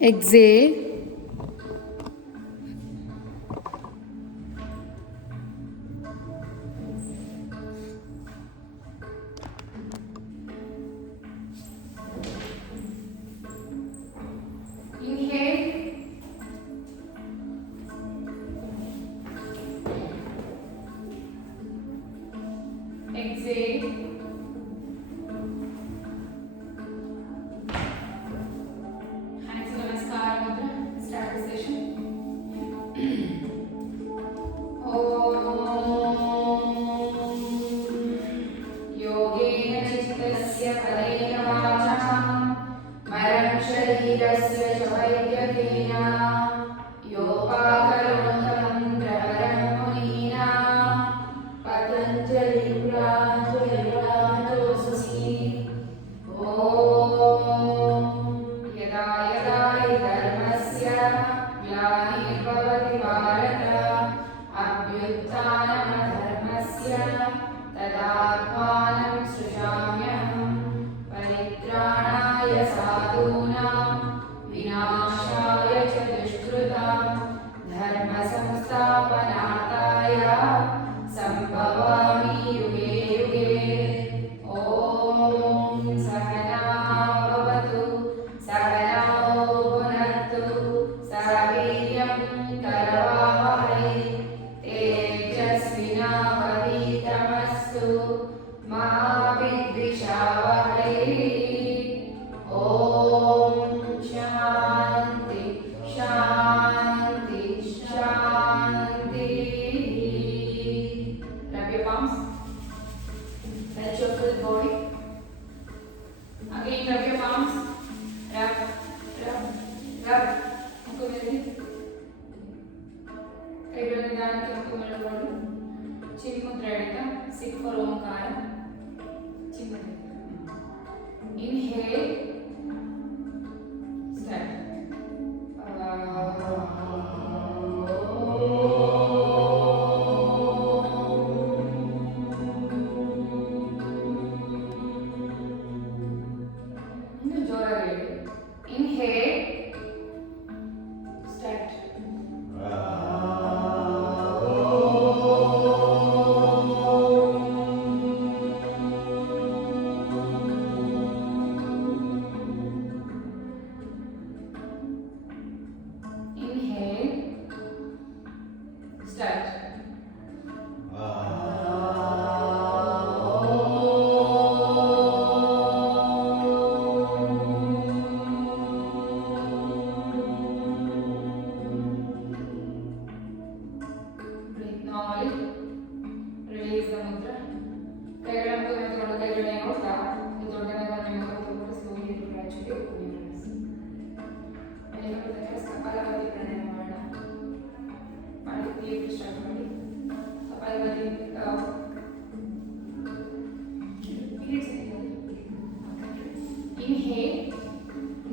exhale, exhale, hands namaskar mudra. Start the session. योगेन चित्तस्य पदेन वाचा मरणं शरीरस्य च वैद्यकेन योपाकरोन्तमं द्रवरं मुनीनां पतञ्जलिपुराञ्जलिपुराञ्जोऽस्मि। ॐ यदा यदा हि धर्मस्य ग्लानिर्भवति भारत अभ्युत्थानमधर्मस्य तदात्मानं सृजाम्यहं परित्राणाय साधूनां विनाशाय च दुष्कृतां धर्मसंस्थापनार्थाय सम्भवामि युगे युगे। ॐ सहना भवतु सहनौ भुनक्तु सह वीर्यं करवावहै तेजस्विनावधीतमस्तु मा विद्विषावहै। ॐ शान्ति शान्ति शान्ति। Rub your palms, touch your full body. Again rub your palms, rub, rub, rub. मुख में भी ಕೈಗಳ ನಿಧಾನಕ್ಕೆ ಮುಖ ಮಲಗಿಕೊಂಡು ಚಿನ್ಮುದ್ರೆ ಹಿಡಿತ ಸಿಕ್ ಫಾರ್ ಓಂಕಾರ ಚಿನ್ಮುದ್ರೆ. Inhale start. ಇನ್ನು ಜೋರಾಗಿ ಹೇಳಿ. Inhale start. Inhale, start. Breathe normally. Release the mudra. ಕೈಗಳನ್ನು ಎತ್ಕೊಂಡು ಕೈಗಳನ್ನ ನೋಡ್ತಾ ಇದು ದೊಡ್ಡನೆ ಬಂದು ಮುಖ ತಗೊಂಡು slowly gradually open your eyes. Kapalbhati ಪ್ರಾಣಾಯಾಮ ಮಾಡೋಣ. ಮಾಡಿ ದೇವ್ರು ಸ್ಟಾರ್ಟ್ ಮಾಡಿ. ಕಪಾಲಭಾತಿ ಇನ್ಹೇಲ್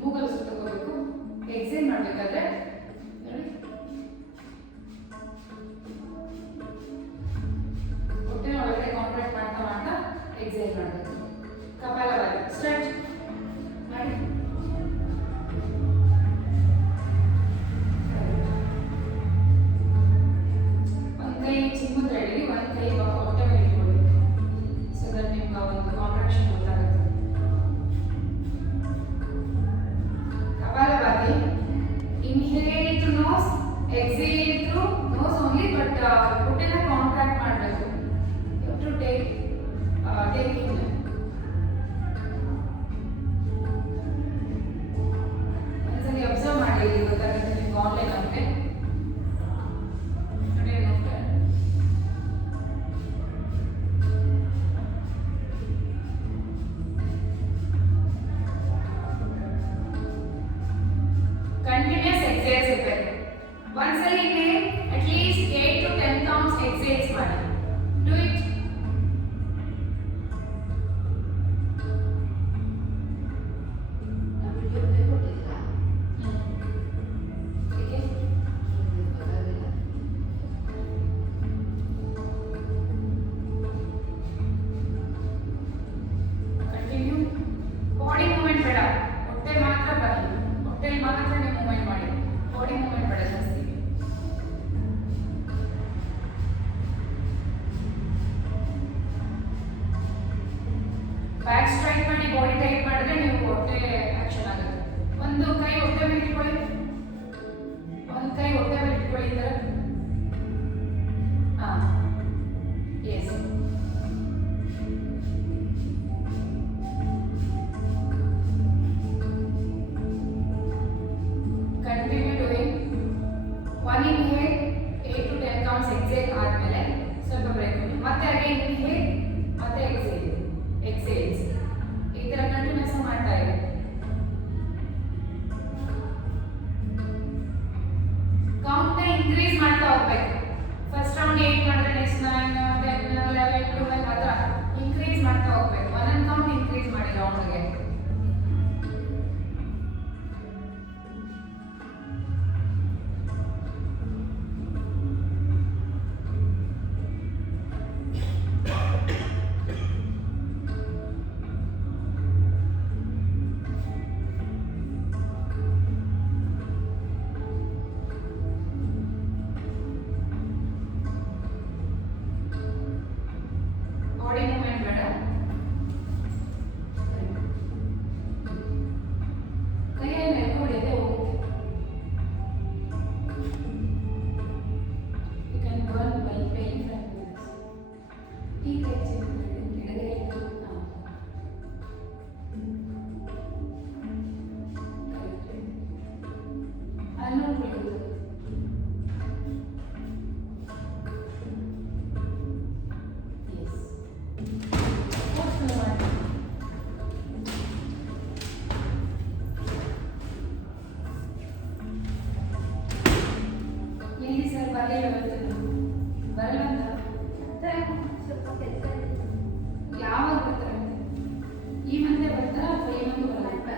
ಮೂಗಲು ಸುತ್ತಕೋಬೇಕು. ಎಕ್ಸೇಲ್ ಮಾಡಬೇಕಾದ್ರೆ ನೋಡಿ ಹೊಟ್ಟೆನ ಒಳಗಡೆ ಕಾಂಟ್ರಾಕ್ಟ್ ಮಾಡ್ತಾ ಮಾಡ್ತಾ ಎಕ್ಸೇಲ್ ಮಾಡಬೇಕು. ಕಪಾಲಭಾತಿ ಸ್ಟಾರ್ಟ್ ಮಾಡಿ. ಒಂದು ಕೈ ಚಿನ್ಮುದ್ರೆ ಹಿಡಿದು ಒಂದು ಕೈ ಹೊಟ್ಟೆ ಮೇಲೆ ಇಟ್ಕೊಳ್ಬೇಕು. ಸೊ ದಟ್ ನಿಮ್ಗೆ ಒಂದು ಕಾಂಟ್ರಾಕ್ಷನ್ ಗೊತ್ತಾಗುತ್ತೆ. Kapalbhati inhale through nose, exhale through nose only, but ಹೊಟ್ಟೆನ ಕಾಂಟ್ರಾಕ್ಟ್ ಮಾಡಬೇಕು. You have to take in. ಒಂದ್ಸಲಿ ಅಬ್ಸರ್ವ್ ಮಾಡಿ, ಗೊತ್ತಾಗುತ್ತೆ ನಿಮ್ಗೆ ಆನ್ಲೈನ್ ಆಗುತ್ತೆ. Continuous exhales ಇರಬೇಕು. ಒಂದ್ಸಲಿ inhale at least 8 to 10 counts exhales ಮಾಡಿ. Do it. Continue. Body movement ಬೇಡ, ಹೊಟ್ಟೆ ಮಾತ್ರ ಬರಲಿ. ಹೊಟ್ಟೆಲಿ ಮಾತ್ರ ನೀವು ಬ್ಯಾಕ್ ಸ್ಟ್ರೈಟ್ ಮಾಡಿ ಬಾಡಿ ಟೈಟ್ ಮಾಡಿದ್ರೆ ನೀವು ಹೊಟ್ಟೆ ಆಕ್ಷನ್ ಆಗುತ್ತೆ. ಒಂದು ಕೈ ಹೊಟ್ಟೆ ಮೇಲೆ ಇಟ್ಕೊಳ್ಳಿ, ಒಂದು ಕೈ ಹೊಟ್ಟೆ ಮೇಲೆ ಇಟ್ಕೊಳ್ಳಿ ಈ ಥರ. ಹಾಂ, yes. Continue doing. One inhale 8 to 10 counts exhale ಆದಮೇಲೆ ಸ್ವಲ್ಪ ಬ್ರೇಕ್ ಮಾಡಿ, ಮತ್ತೆ ಅಗೇನ್ ಇನ್ಹೇಲ್, ಮತ್ತೆ ಎಕ್ಸೇಲ್, ಎಕ್ಸೇಲ್ಸ್. ಈ ಥರ ಕಂಟಿನ್ಯೂಸ್ ಮಾಡ್ತಾ ಇದೆ. ಕೌಂಟ್ನ ಇನ್ಕ್ರೀಸ್ ಮಾಡ್ತಾ ಹೋಗ್ಬೇಕು. ಫಸ್ಟ್ ರೌಂಡ್ 8 ಮಾಡಿದ್ರೆ ನೆಕ್ಸ್ಟ್ 9, 10, 11, 12 ಆ ಥರ ಇನ್ಕ್ರೀಸ್ ಮಾಡ್ತಾ ಹೋಗ್ಬೇಕು. ಒಂದೊಂದು ಕೌಂಟ್ ಇನ್ಕ್ರೀಸ್ ಮಾಡಿ ರೌಂಡ್ಗೆ. ಬಾಡಿ ಮೂವ್ಮೆಂಟ್ ಬೇಡ. ಕೈಯಲ್ಲಿ ನೆಡ್ಕೊಂಡಿದೆ ಹೋಗುತ್ತೆ. You can burn by pain from this. ಈ ಕೈ ಚೆಕ್ ಮಾಡಿ ಎಡಗೈ. ಅಲ್ಲಿ ನೋಡ್ಕೊಳ್ಳಿ. ಎಲ್ಲಿ ಸರ್ ಬರಲಿಲ್ಲ, ಬರಲ್ಲ ಸ್ವಲ್ಪ ಕೆಲಸ. ಯಾವಾಗ ಬರ್ತಾರೆ? ಈ ಮಂತೆ ಬರ್ತಾರಾ ಅಥವಾ ಈ ಮಂತ್ ಬರಲ್ಲ?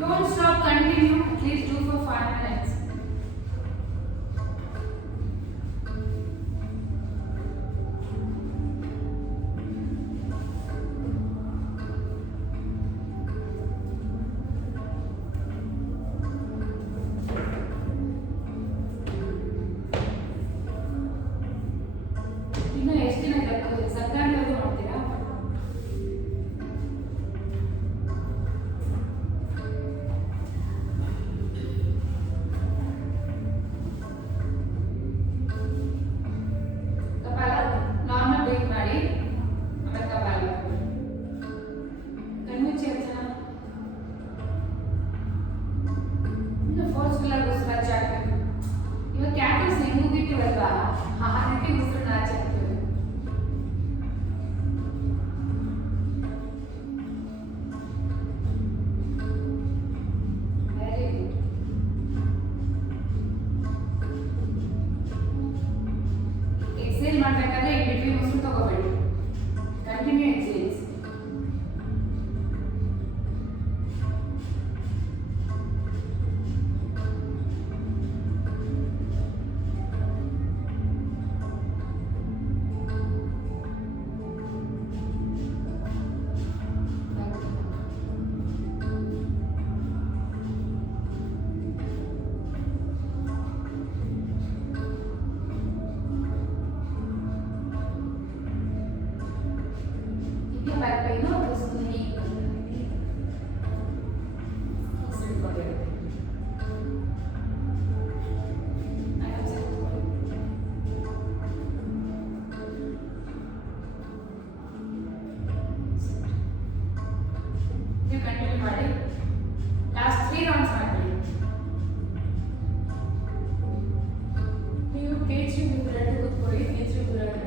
Don't stop, continue, at least do for 5 minutes. ಇನ್ನು ಎಷ್ಟು ದಿನ ಇದೆ? ಸಂಕ್ರಾಂತಿವರೆಗೂ ಮಾಡ್ತೀರಾ? ಕಪಾಲ ನಾರ್ಮಲ್ ಬ್ರೀತ್ ಮಾಡಿ, ಆಮೇಲೆ ಕಪಾಲ ಕಣ್ಮುಚ್ಚಿ ಹಚ್ಚೋಣ. ಇನ್ನು ಫೋರ್ಸ್ಫುಲ್ ಆಗಿ ಉಸಿರು ಆಚೆ ಹಾಕ್ಬೇಕು. ಇವತ್ತು ಯಾಕೆ ಮೂಗಿಟ್ಟಿವಲ್ವಾ, ಅದಕ್ಕೆ ಉಸಿರನ್ನ ಆಚೆ ಹಾಕ್ತೀವಿ. Very good. ಎಕ್ಸೇಲ್ ಮಾಡಬೇಕಾದ್ರೆ ಈ ಬಿಟ್ವೀನ್ ಉಸಿರು ತಗೋಬೇಡಿ. ಕಂಟಿನ್ಯೂ ಎಕ್ಸೇಲ್ಸ್. ಬ್ಯಾಕ್ ಪೈನು ಅದು ಸುಮ್ಮನೆ ಉಸಿರಿಟ್ಕೊಂಡಿರುತ್ತೆ. ನೀವು ಕಂಟಿನ್ಯೂ ಮಾಡಿ. ಲಾಸ್ಟ್ 3 ರೌಂಡ್ಸ್ ಮಾಡ್ಬಿಡಿ. ನೀವು ಕೇಸರಿ ಗುಜರಾಟ್ ಕೂತ್ಕೊಳ್ಳಿ. ಕೇಸರಿ ಗುಜರಾಟ್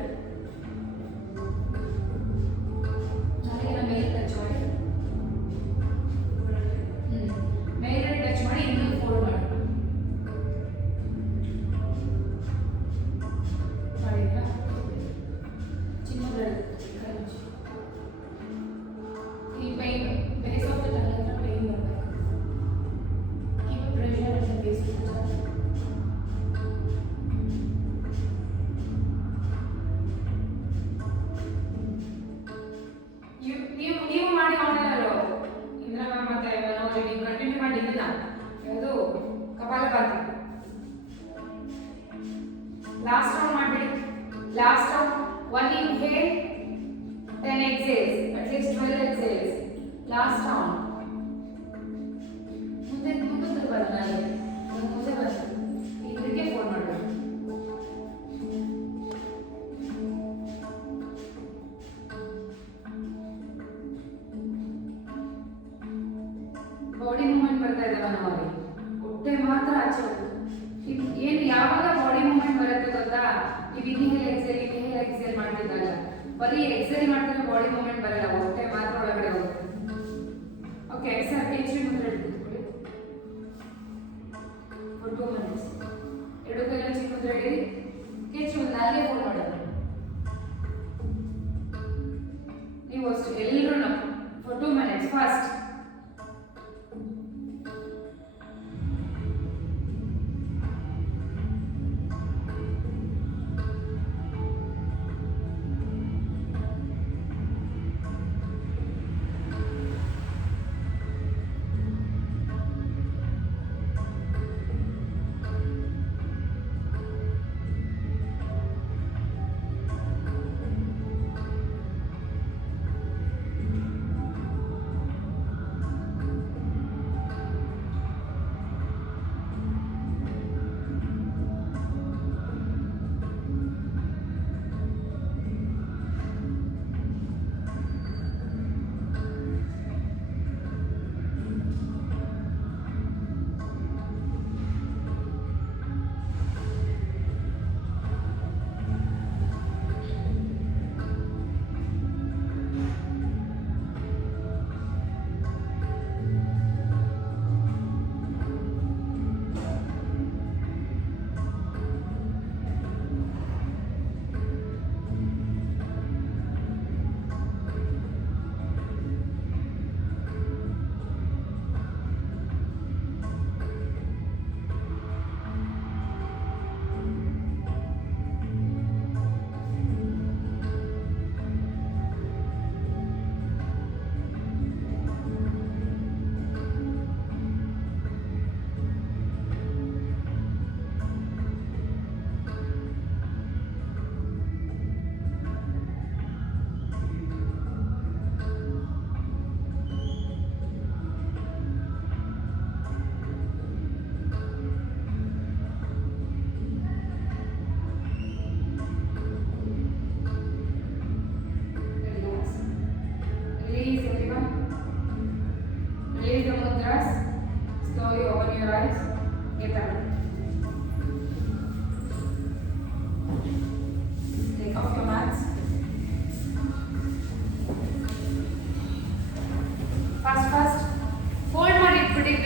ಮೇಲೆ ಟಚ್ ಮಾಡಿ, ಮೇಲೆ ಟಚ್ ಮಾಡಿ, ಇನ್ನೂ ಫೋಲ್ಡ್ ಮಾಡಿ. ಮಾಡಿದ್ರಾ? ಚಿನ್ನ ಈ pain base of the tongue ಹತ್ರ ಪೈನ್ ಬರಬೇಕು. Keep pressure at the base of the tongue. Last round ಮಾಡಬೇಡಿ. Last round 1 inhale 10 exhales, at least 12 exhales. Last round. ಮುಂದೆ ಬರೋಣ, ಮುಂದೆ ಬರೋಣ, ಇದಕ್ಕೆ ಫೋನ್ ಮಾಡೋಣ. ಬಾಡಿ ಮೂವ್ಮೆಂಟ್ ಬರ್ತಾ ಇದ್ದಾವೆ ನಮಗೆ, ಹೊಟ್ಟೆ ಮಾತ್ರ ಆಚೆ ಹೋಗುತ್ತೆ. ಏನು ಯಾವಾಗ ಬಾಡಿ ಮೂವ್ಮೆಂಟ್ ಬರುತ್ತೆ ಗೊತ್ತಾ? ನೀವು ಇನ್ಹೇಲ್ ಎಕ್ಸೇಲ್ ಮಾಡ್ತಿದ್ದಾಗ ಬರೀ ಎಕ್ಸೇಲ್ ಮಾಡ್ತಿದ್ರೆ ಬಾಡಿ ಮೂವ್ಮೆಂಟ್ ಬರಲ್ಲ, ಹೊಟ್ಟೆ ಮಾತ್ರ ಒಳಗಡೆ ಹೋಗುತ್ತೆ. ಓಕೆ, ಸರ್ ಕೇಚಿ ಮುಂದೆ ಹಿಡಿದುಕೊಳ್ಳಿ ಫಾರ್ 2 minutes. ಎರಡು ಕೈಯಲ್ಲಿ ಚಿಕ್ಕ ಮುಂದೆ ಹಿಡಿ, ಕೇಚಿ ಮುಂದೆ ಅಲ್ಲೇ ಫೋನ್ ಮಾಡೋದು. ನೀವು ಅಷ್ಟು ಎಲ್ಲರೂ ಫಾರ್ 2 minutes ಫಾಸ್ಟ್.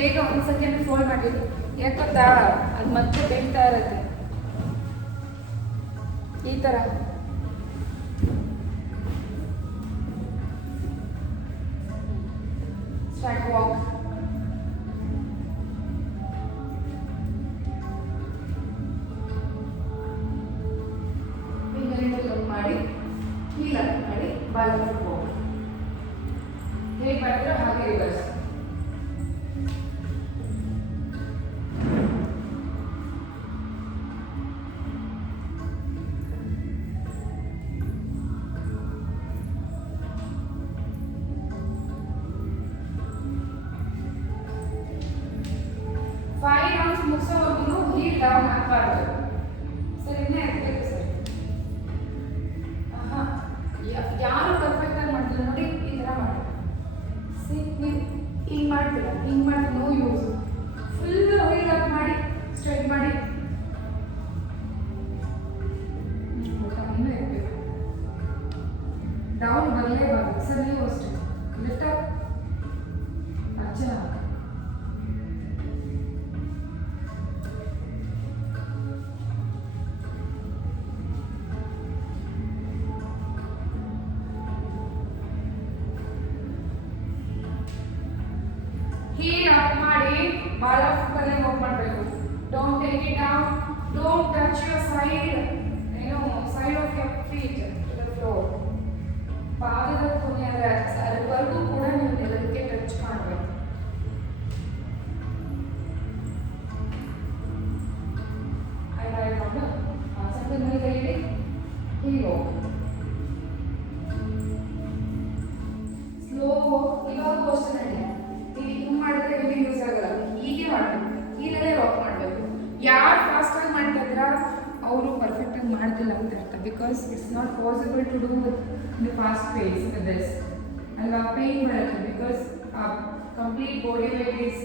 ಬೇಗ ಒಂದು ಸೆಕೆಂಡ್ ಫೋಲ್ಡ್ ಮಾಡಿದ್ದು, ಯಾಕಂತ ಅದು ಮತ್ತೆ ಬೇಯ್ತಾ ಇರುತ್ತೆ ಈ ಥರ. Start walk. ಮಾಡಿ ಹೀಲ್ ಮಾಡಿ ಬಾಲ್ ಹೋಗಿ ಹೇಗೆ ಮಾಡಿದ್ರೆ ಹಾಗೆ ರಿವರ್ಸ್. ಮುಗಿಸೋವರೆಗೂ ಹೀಲ್ ಡೌನ್ ಆಗಬಾರ್ದು ಸರ್, ಇನ್ನೇ ಇರಬೇಕು ಸರ್. ಯಾರು ಪರ್ಫೆಕ್ಟ್ ಆಗಿ ಮಾಡ್ತಾರೆ ನೋಡಿ, ಈ ಥರ ಮಾಡಿ. ನೀವು ಹಿಂಗೆ ಮಾಡ್ತೀರಾ, ಹಿಂಗೆ ಮಾಡಿ no use. Full heel up ಮಾಡಿ ಸ್ಟ್ರೈಟ್ ಮಾಡಿ. ಇನ್ನೂ ಇರಬೇಕು, ಡೌನ್ ಬರಲೇಬಾರ್ದು ಸರ್. ನೀವು ಅಷ್ಟೇ ಲಿಫ್ಟ್ ಅಪ್. ಅಚ್ಚಾ, ಹೀಲ್ ಅಪ್ ಮಾಡಿ ಬಾಲ್ ಆಫ್ ತಲೆ ಹೋಗಿ ಮಾಡಬೇಕು. Don't take it down, don't touch your side, side of your feet to the floor. ಪಾದದ ಕೊನೆ ಅದರವರೆಗೂ ಕೂಡ ನೀವು ನೆಲಕ್ಕೆ ಟಚ್ ಮಾಡಬೇಕು. ಆಯ್ತು, ಸಣ್ಣ ವಾಕ್. ಸ್ಲೋ ಇವಾಗ ಅಷ್ಟೇ ನೋಡಿ, ನೀವು ಹಿಂಗೆ ಮಾಡಿದ್ರೆ ನಿಮಗೆ ಯೂಸ್ ಆಗಲ್ಲ. ಹೀಗೆ ಮಾಡಬೇಕು, ಹೀಗಲೇ ವಾಕ್ ಮಾಡಬೇಕು. ಯಾರು ಫಾಸ್ಟಾಗಿ ಮಾಡ್ತಾ ಇದ್ರ ಅವರು ಪರ್ಫೆಕ್ಟಾಗಿ ಮಾಡ್ತಿಲ್ಲ ಅಂತ ಅರ್ಥ. Because it's not possible to do the fast pace with this ಅಲ್ವಾ. ಪೇನ್ ಬರುತ್ತೆ because complete body weight is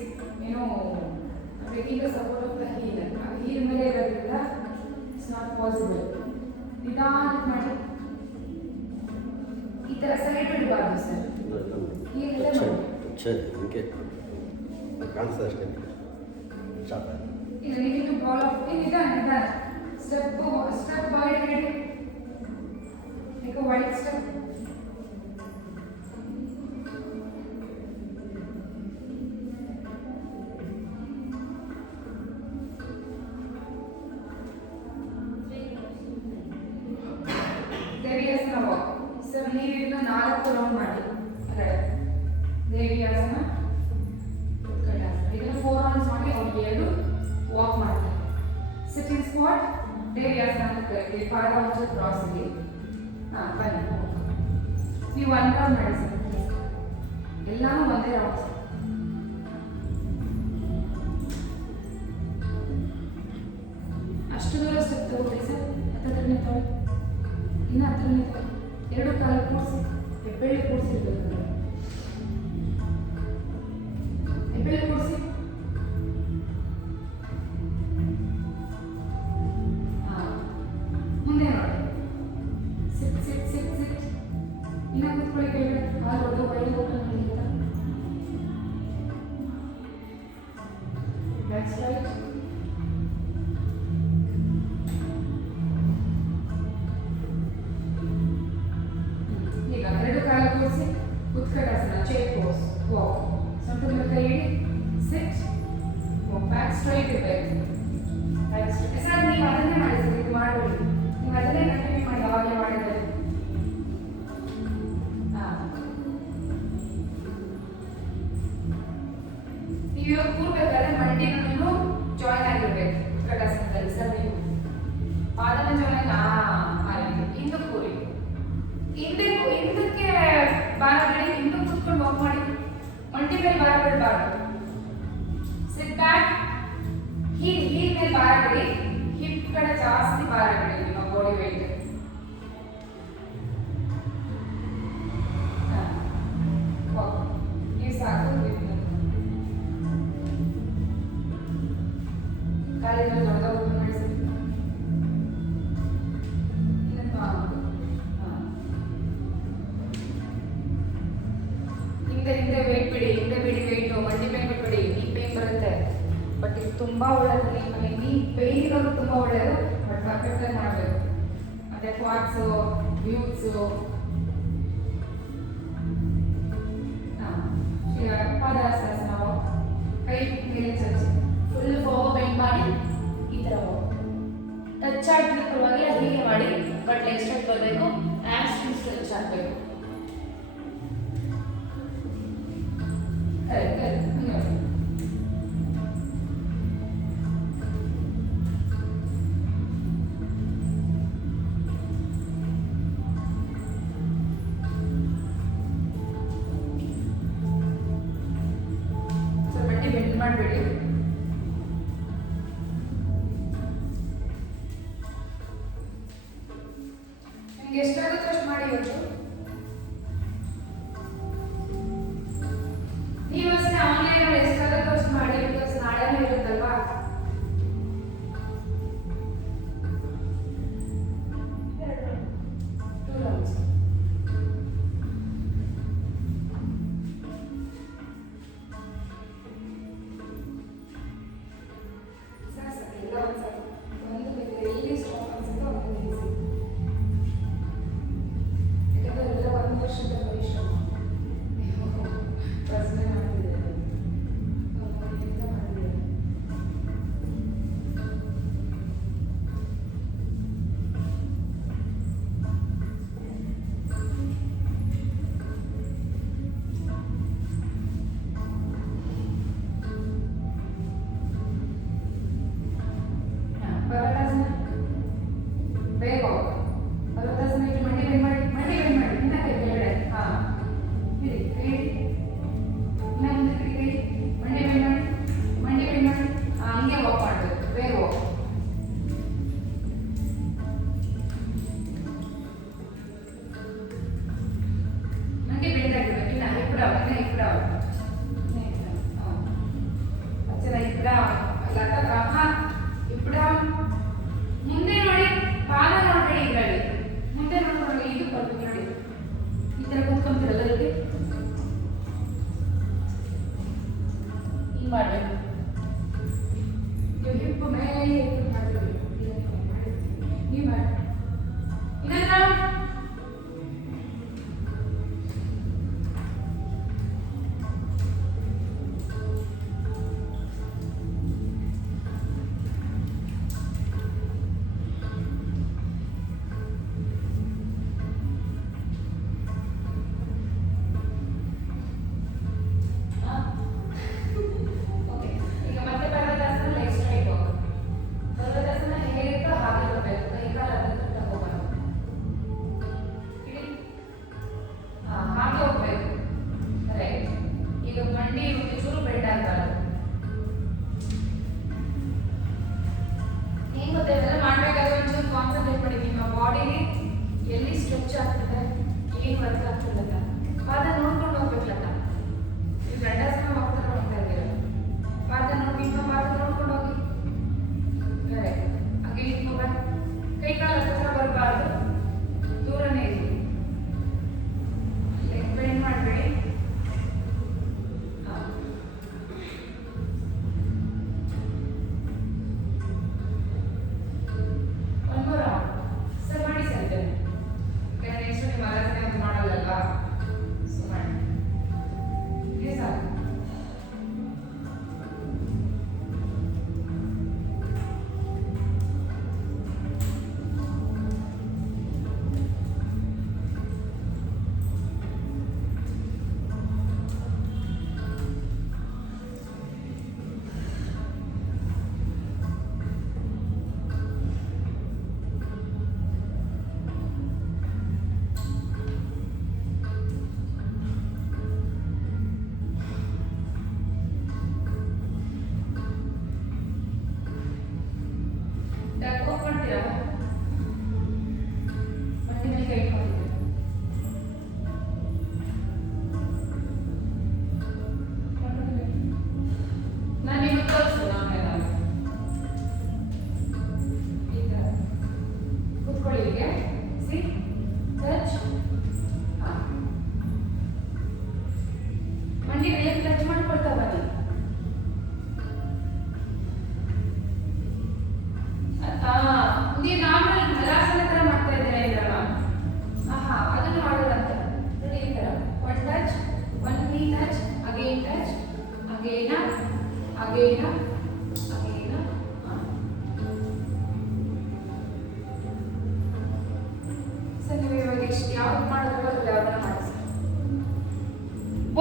taking the support of the heel. Heel ಮೇಲೆ ಇರೋದ್ರಿಂದ ಇಟ್ಸ್ ನಾಟ್ ಪಾಸಿಬಲ್. ನಿಧಾನಕ್ಕೆ ಮಾಡಿ. ಈ ಥರ ಸೈಡ್ ಬಿಡಬಾರ್ದು ಸರ್. ಹೀಗೆಲ್ಲ ಇಲ್ಲ, ನೀವಿನ್ನು ಬಾಲ್ ಆಫ್ ನಿಧಾನ step by head, like a weight step. ದೇವಿಯಾಸನ ವಾಕ್. ಸರ್ ನೀವು ಇದನ್ನ 4 ರೌಂಡ್ ಮಾಡಿ. ದೇವಿಯಾಸನ, ಇದನ್ನು 4 ರೌಂಡ್ಸ್ ಮಾಡಿ ಅವ್ರಿಗೆ 2 ವಾಕ್ ಮಾಡ್ತಾರೆ. ಸಿಟ್ಟಿಂಗ್ ಸ್ಕ್ವಾಟ್, ದೇವಿಯಾಸನ ಅಂತ ಕರಿತೀವಿ. ಪಾದ ಒಂದು ಕ್ರಾಸ್ ಇಲ್ಲಿ. ಬನ್ನಿ, ನೀವು 1 ರೌಂಡ್ ಮಾಡಿ ಸರ್. ಎಲ್ಲಾನು ಒಂದೇ ರೌಂಡ್ ಸರ್. ಅಷ್ಟು ದೂರ ಸ್ಟೆಪ್ ತಗೋತೀವಿ ಸರ್. ಹತ್ತಿರ ನಿಂತವಳು, ಇನ್ನು ಹತ್ತಿರ ನಿಂತವಳು. 2 ಕಾಲು ಕೂಡಿಸಿ, ಹೆಬ್ಬೆಳ್ಳಿ ಕೂಡಿಸಿರ್ಬೇಕು. ಹೆಬ್ಬೆಳ್ಳಿ ಕೂಡಿಸಿ. ಮುಂದೆ ನೋಡಿ. ಸಿಟ್ ಸಿಟ್ ಸಿಟ್ ಸಿಟ್. ಇನ್ನ ಕೂತ್ಕೊಳ್ಳಿ. ಕೆಳಗಡೆ ಕಾಲು ಹೊಡೆದು ಬೈಲಿ ಹೋಗ್ತಾ ಮಾಡಿಲ್ಲ. Back straight. ಈಗ 2 ಕಾಲು ಕೂರಿಸಿ ಉತ್ಕಟಾಸನ, ಚೇರ್ ಪೋಸ್, ವಾಕ್. ಸೊಂಟದ ಕೈ ಇಡಿ, ಸಿಟ್, ವಾಕ್. ಬ್ಯಾಕ್ ಸ್ಟ್ರೈಟ್ ಇರಬೇಕು. Back straight. ಸರ್ ನೀವು ಅದನ್ನೇ ಮಾಡಿ ಸರ್, ಇದು ಮಾಡಬೇಡಿ. ನೀವು ಅದನ್ನೇ ಕಂಟಿನ್ಯೂ ಮಾಡಿ ಯಾವಾಗಲೇ ಮಾಡಿದರೆ. ನೀವು ಇವಾಗ ಕೂರ್ಬೇಕಾದ್ರೆ ಮಂಡಿನೂ ಜಾಯಿನ್ ಆಗಿರ್ಬೇಕು ಉತ್ಕಟಾಸನದಲ್ಲಿ ಸರ್. ನೀವು ಪಾದನ ಜಾಯಿನ್ ಹಿಂದೆ ಕೂರಿ. ಹಿಂದಕ್ಕೆ ಭಾರ ಬಿಡಿ. ಹಿಂದೆ ಕೂತ್ಕೊಂಡು ವಾಕ್ ಮಾಡಿ. ಮಂಡಿ ಮೇಲೆ ಭಾರ ಬಿಡಬಾರ್ದು. Sit back. ಹೀಲ್ ಮೇಲೆ ಭಾರ ಬಿಡಿ. ಹಿಪ್ ಕಡೆ ಜಾಸ್ತಿ ಭಾರ ಬಿಡಿ ನಿಮ್ಮ ಬಾಡಿ ವೆಯ್ಟ್. ನೀವು ಸಾಕು. ಕಾಲಿನ ದೊಡ್ಡ ಓಪನ್ ಮಾಡಿ ಸರ್. ಹಿಂದೆ ವೆಯ್ಟ್ ಬಿಡಿ. ಹಿಂದೆ ಬಿಡಿ ವೆಯ್ಟ್. ಮಂಡಿ ಪೇನ್ ಬಿಡಿ. ನೀ ಪೇನ್ ಬರುತ್ತೆ. ಬಟ್ ಇದು ತುಂಬಾ ಒಳ್ಳೆಯದು. ನೀ ಪೇನ್ ಇರೋದು ತುಂಬಾ ಒಳ್ಳೆಯದು. ಬಟ್ ಪರ್ಫೆಕ್ಟಾಗಿ ಮಾಡಬೇಕು. ಮತ್ತೆ ಕ್ವಾಡ್ಸು, ಗ್ಲೂಟ್ಸು. ಪಾದಾಸನ, ಕೈ ಮೇಲೆ ಚರ್ಚೆ ಫುಲ್ ಫಾರ್ವರ್ಡ್ ಬೆಂಡ್ ಮಾಡಿ. ಈ ಥರ ಟಚ್ ಆಗಿದ್ರೆ ಪರವಾಗಿಲ್ಲ, ಹೀಗೆ ಮಾಡಿ. ಬಟ್ ಲೆಗ್ ಸ್ಟ್ರೆಚ್ ಬರಬೇಕು. ಹ್ಯಾಮ್ಸ್ಟ್ರಿಂಗ್ಸ್ ಸ್ಟ್ರೆಚ್ ಆಗಬೇಕು. ಸರ್ ಬಟ್ಟೆ ಬೆಂಡ್ ಮಾಡಬೇಡಿ. ನಿಮ್ಗೆ ಎಷ್ಟಾಗುತ್ತೋ ಅಷ್ಟು ಮಾಡಿ ಇವತ್ತು. ನೀವು ಅಷ್ಟೇ ಆನ್ಲೈನ್ ಅಲ್ಲಿ ಎಷ್ಟಾಗುತ್ತೋ ಅಷ್ಟು ಮಾಡಿ. ಬಿಕಾಸ್ ನಾಳೆನೇ ಇರುತ್ತಲ್ವಾ. ಇದೆಲ್ಲ ಮಾಡಬೇಕಾದ್ರೆ ಒಂಚೂರು ಕಾನ್ಸಂಟ್ರೇಟ್ ಮಾಡಿ ನಿಮ್ಮ ಬಾಡಿಲಿ ಎಲ್ಲಿ ಸ್ಟ್ರೆಚ್ ಆಗ್ತದೆ ಏನು ವರ್ಕ್ ಆಗ್ತದೆ ಪಾದ ನೋಡ್ಕೊಂಡು ಹೋಗ್ಬೇಕಲ್ಲ. ನೀವು ಗಂಡಸ್ನ ಹೋಗ್ತಾರೆ ಹೋಗ್ತಾ ಇದ್ದೀರ, ಪಾದ ನೋಡಿ ನಿಮ್ಮ ಪಾದ ನೋಡ್ಕೊಂಡು ಹೋಗಿ. ಹಾಗೆ ಇಟ್ಕೊಂಡು ಕೈ ಕಾಲ ಹತ್ರ ಬರಬಾರ್ದು, ದೂರನೇ ಇರಿ. ಲೆಗ್ ಬೆಂಡ್ ಮಾಡಬೇಡಿ.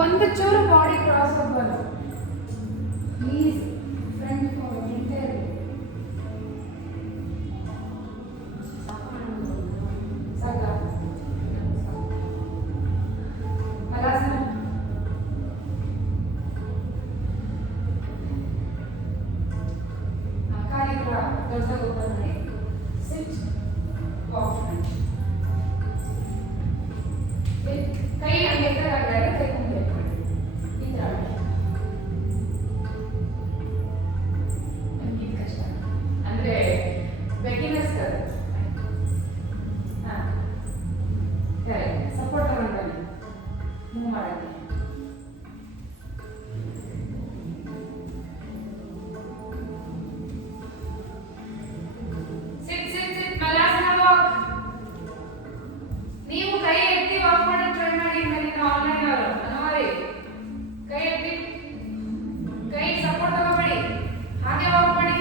ಒಂದು ಚೂರು ಬಾಡಿ ಕ್ರಾಸ್ ಹೋಗ್ಬಾರ್ದು. ಪ್ಲೀಸ್ ಫ್ರಂಟ್ ಫಾರ್ವರ್ಡ್ ನಿಂತೇ ಇರಿ. ಸಾಕ ಹಲಾಸನ. ಕಾಲಿ ಕೂಡ ದೊಡ್ಡ ಓಪನ್ ಮಾಡಿ. ಸಿಟ್ ವಾಕ್ ಫ್ರಂಟ್. ಕೈ ಹಂಗೆ ಕೆಳಗಡೆ ಕೈ ಮುಂದೆ ಮಾಡಿ. ಈ ಥರ ನಮ್ಗೆ ಕಷ್ಟ ಅಂದರೆ ಬೆಗಿನರ್ಸ್ ಹಾಂ ಕರೆಕ್ಟ್. ಸಪೋರ್ಟ್ ತಗೊಂಡು ಬನ್ನಿ ಮೂವ್ ಮಾಡೋಕ್ಕೆ. ನೀವು ಕೈ ಎತ್ತಿ ವಾಕ್ ಮಾಡಿ ಟ್ರೈ ಮಾಡಿ. ಆನ್ಲೈನ್ ಅವರು ನೋಡಿ ಕೈ ಎತ್ತಿ, ಕೈ ಸಪೋರ್ಟ್ ತಗೋಬೇಡಿ, ಹಾಗೆ ವಾಕ್ ಮಾಡಿ.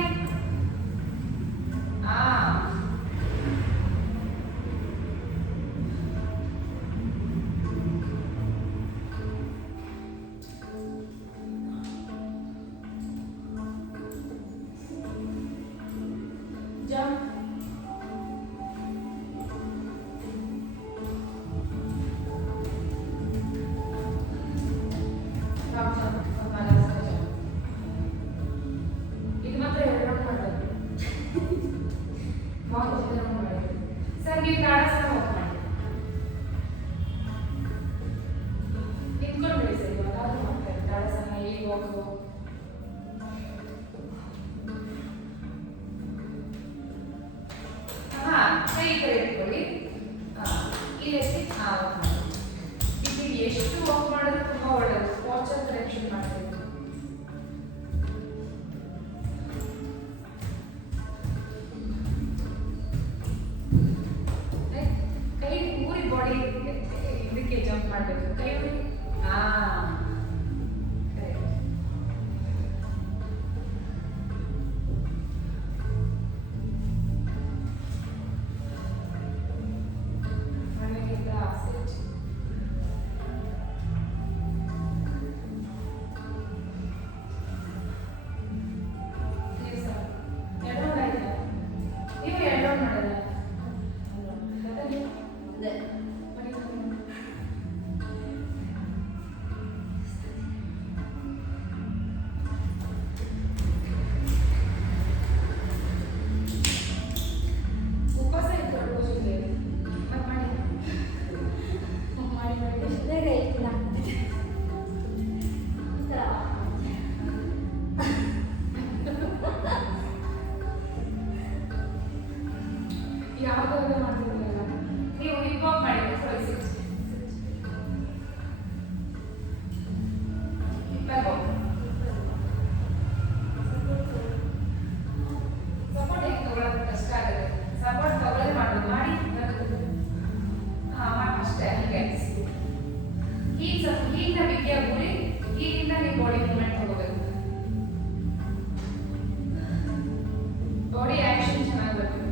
ಜಂಪ್. ಇದು ಮಾತ್ರ ಎರಡು ಮಾಡಬೇಕು. ಸರ್ ನೀವು ತಾಡಾಸನ ವಾಕ್ ಮಾಡಿ. ನಿಂತ್ಕೊಂಡ್ಬಿಡಿ ಸರ್. ಇವಾಗ ಮಾಡ್ತಾರೆ ತಾಡಾಸನ. ಈ ವಾಕು ಕೈ ಈ ಕಡೆ ಇಟ್ಕೊಳ್ಳಿ. ಇಲ್ಲಿ ವಾಕ್ ಮಾಡಿ. ಇದು ಎಷ್ಟು ವಾಕ್ ಮಾಡಿದ್ರೆ ತುಂಬ ಒಳ್ಳೆಯದು. ಪಾಸ್ಚರ್ ಕರೆಕ್ಷನ್ ಮಾಡಬೇಕು. ಕೈ ಊರಿ ಬಾಡಿ ಇದಕ್ಕೆ ಜಂಪ್ ಮಾಡಬೇಕು. ಕೈ ಊರಿ ಯಾವ್ದಾದ್ರು ಮಾಡ್ತಿದ್ದೀರಲ್ಲ ನೀವು ಇನ್ವಾಲ್ವ್ ಮಾಡಿ ಕಳಿಸಿ ಸಪೋರ್ಟ್ ಹೇಗೆ ತಗೊಳ್ಳೋದು ಕಷ್ಟ ಆಗುತ್ತೆ ಸಪೋರ್ಟ್ ತಗೊಳ್ಳೋದು ಮಾಡೋದು ಮಾಡಿ ಅಷ್ಟೇ ಹೀಗೆ ಹೀಗಿನ ವಿದ್ಯೆ ಗುರಿ ಹೀಗಿಂದ ನೀವು ಬಾಡಿ ಮೂವ್ಮೆಂಟ್ ತಗೋಬೇಕು ಬಾಡಿ ಆಕ್ಷನ್ ಚೆನ್ನಾಗಿ ಬರಬೇಕು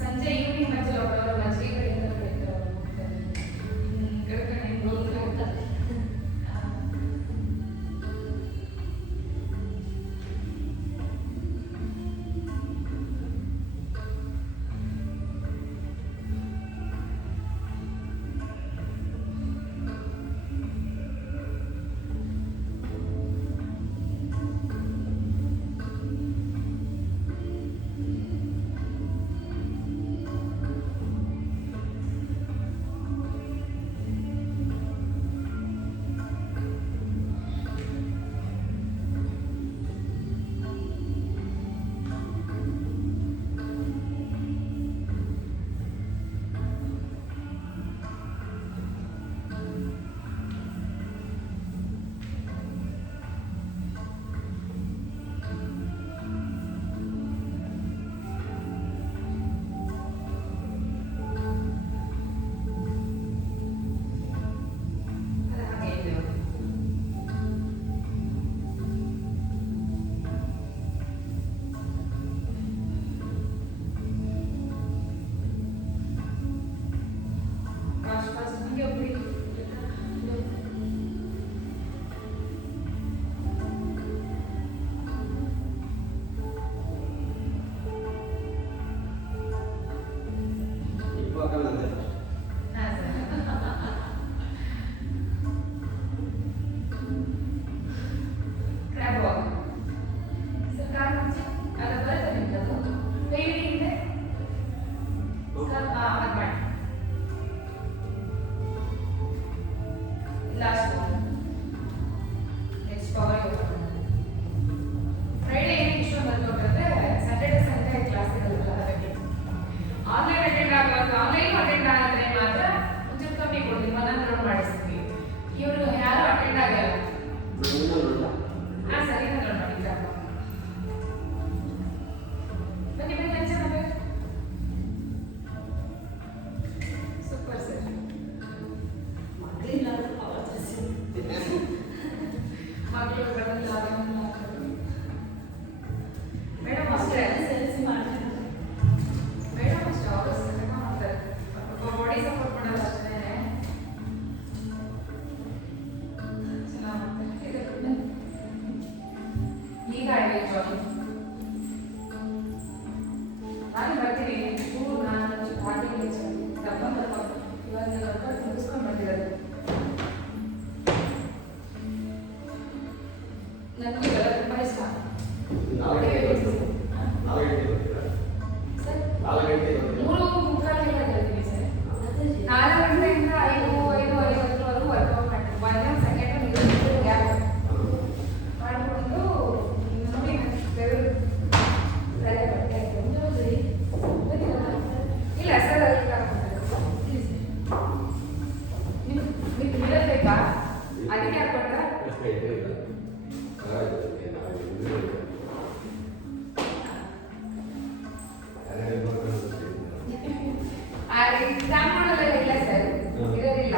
ಸಂಜೆ ಈವ್ನಿಂಗ್ ಮಧ್ಯೆ ಒಬ್ಬರವರು ಮಜ್ಜಿಗೆ ಕಡೆಯಿಂದ ನಾನು ಬರ್ತೀನಿ ನಾನು ಪಾರ್ಟಿಗೆ ದಪ್ಪ ಇವಾಗ ಮುಗಿಸ್ಕೊಂಡು ಬಂದಿರೋದು ನನಗೆ ಇವೆಲ್ಲ ತುಂಬ ಇಷ್ಟ ಮೂರು ಮುಕ್ಕಾಲಿಗೆಲ್ಲ ಹೇಳ್ತೀನಿ ಸರ್ 4 ಗಂಟೆಯಿಂದ 5:50ವರೆಗೂ ವರ್ಕೌಟ್ ಮಾಡ್ತೀನಿ 1 ಸೆಕೆಂಡ್ ಗ್ಯಾಪ್ ಮಾಡಿಕೊಂಡು ನೋಡಿ ಇಲ್ಲ ಸರ್ ನೀವು ಇರಬೇಕಾ ಅದಕ್ಕೆ ಹಾಕೊಂಡ್ರ ಇಲ್ಲ ಸರ್ ಇರೋದಿಲ್ಲ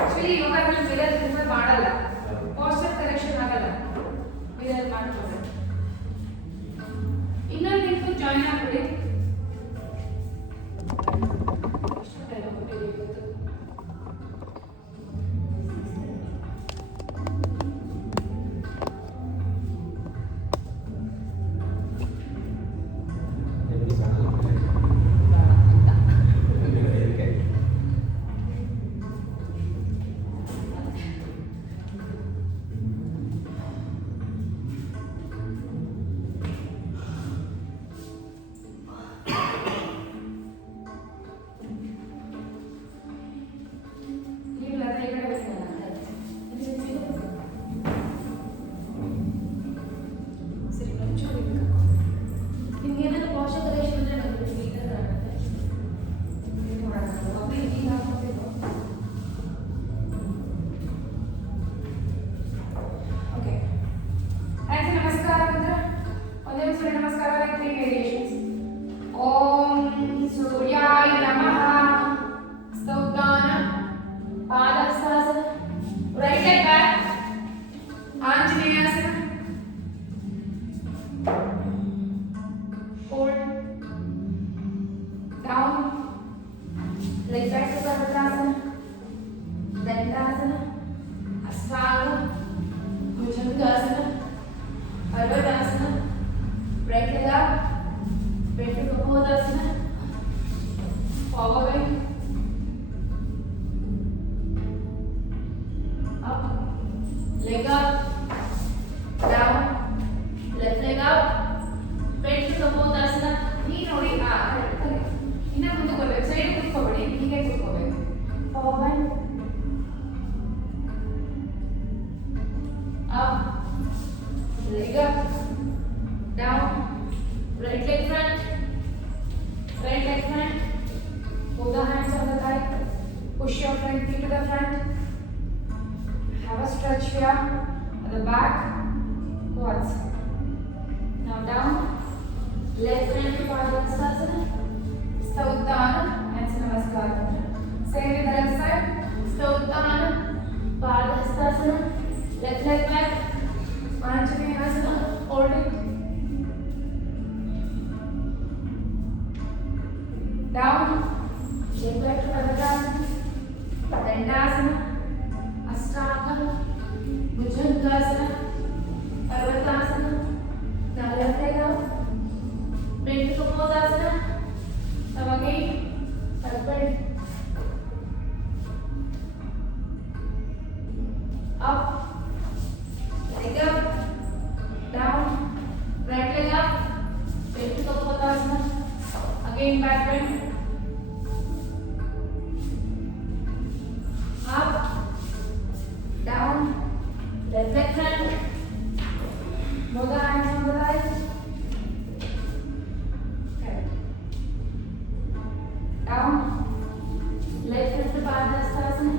ಆಕ್ಚುಲಿ ಯೋಗದಲ್ಲಿ ಮಿರರ್ ರಿಮೂವ್ ಮಾಡಲ್ಲ ಪೋಸ್ಟರ್ ಕರೆಕ್ಷನ್ ಆಗಲ್ಲ ಮಿರರ್ ಮಾಡ್ಕೊಂಡು ಇನ್ನೊಂದು ನಿಂತು ಜಾಯಿನ್ ಆಗ್ಬಿಡಿ back, quads. Now down, left hand to Padhastasana, Sthautana and Namaskara. Same with the left side, Sthautana, Padhastasana, left leg back, Anjaneyasana, hold it. Down, leg back to Parvatasana, Dandasana, Ashtanga, Bhujangasana, Parvatasana. Now left leg up, bend to Komodasana. Now again, bend. Up, leg up, down, right leg up, bend to Komodasana. Again back bend. Up, down, left leg hand, both the hands on the thighs. Okay. Down, left hand to Padhastasana,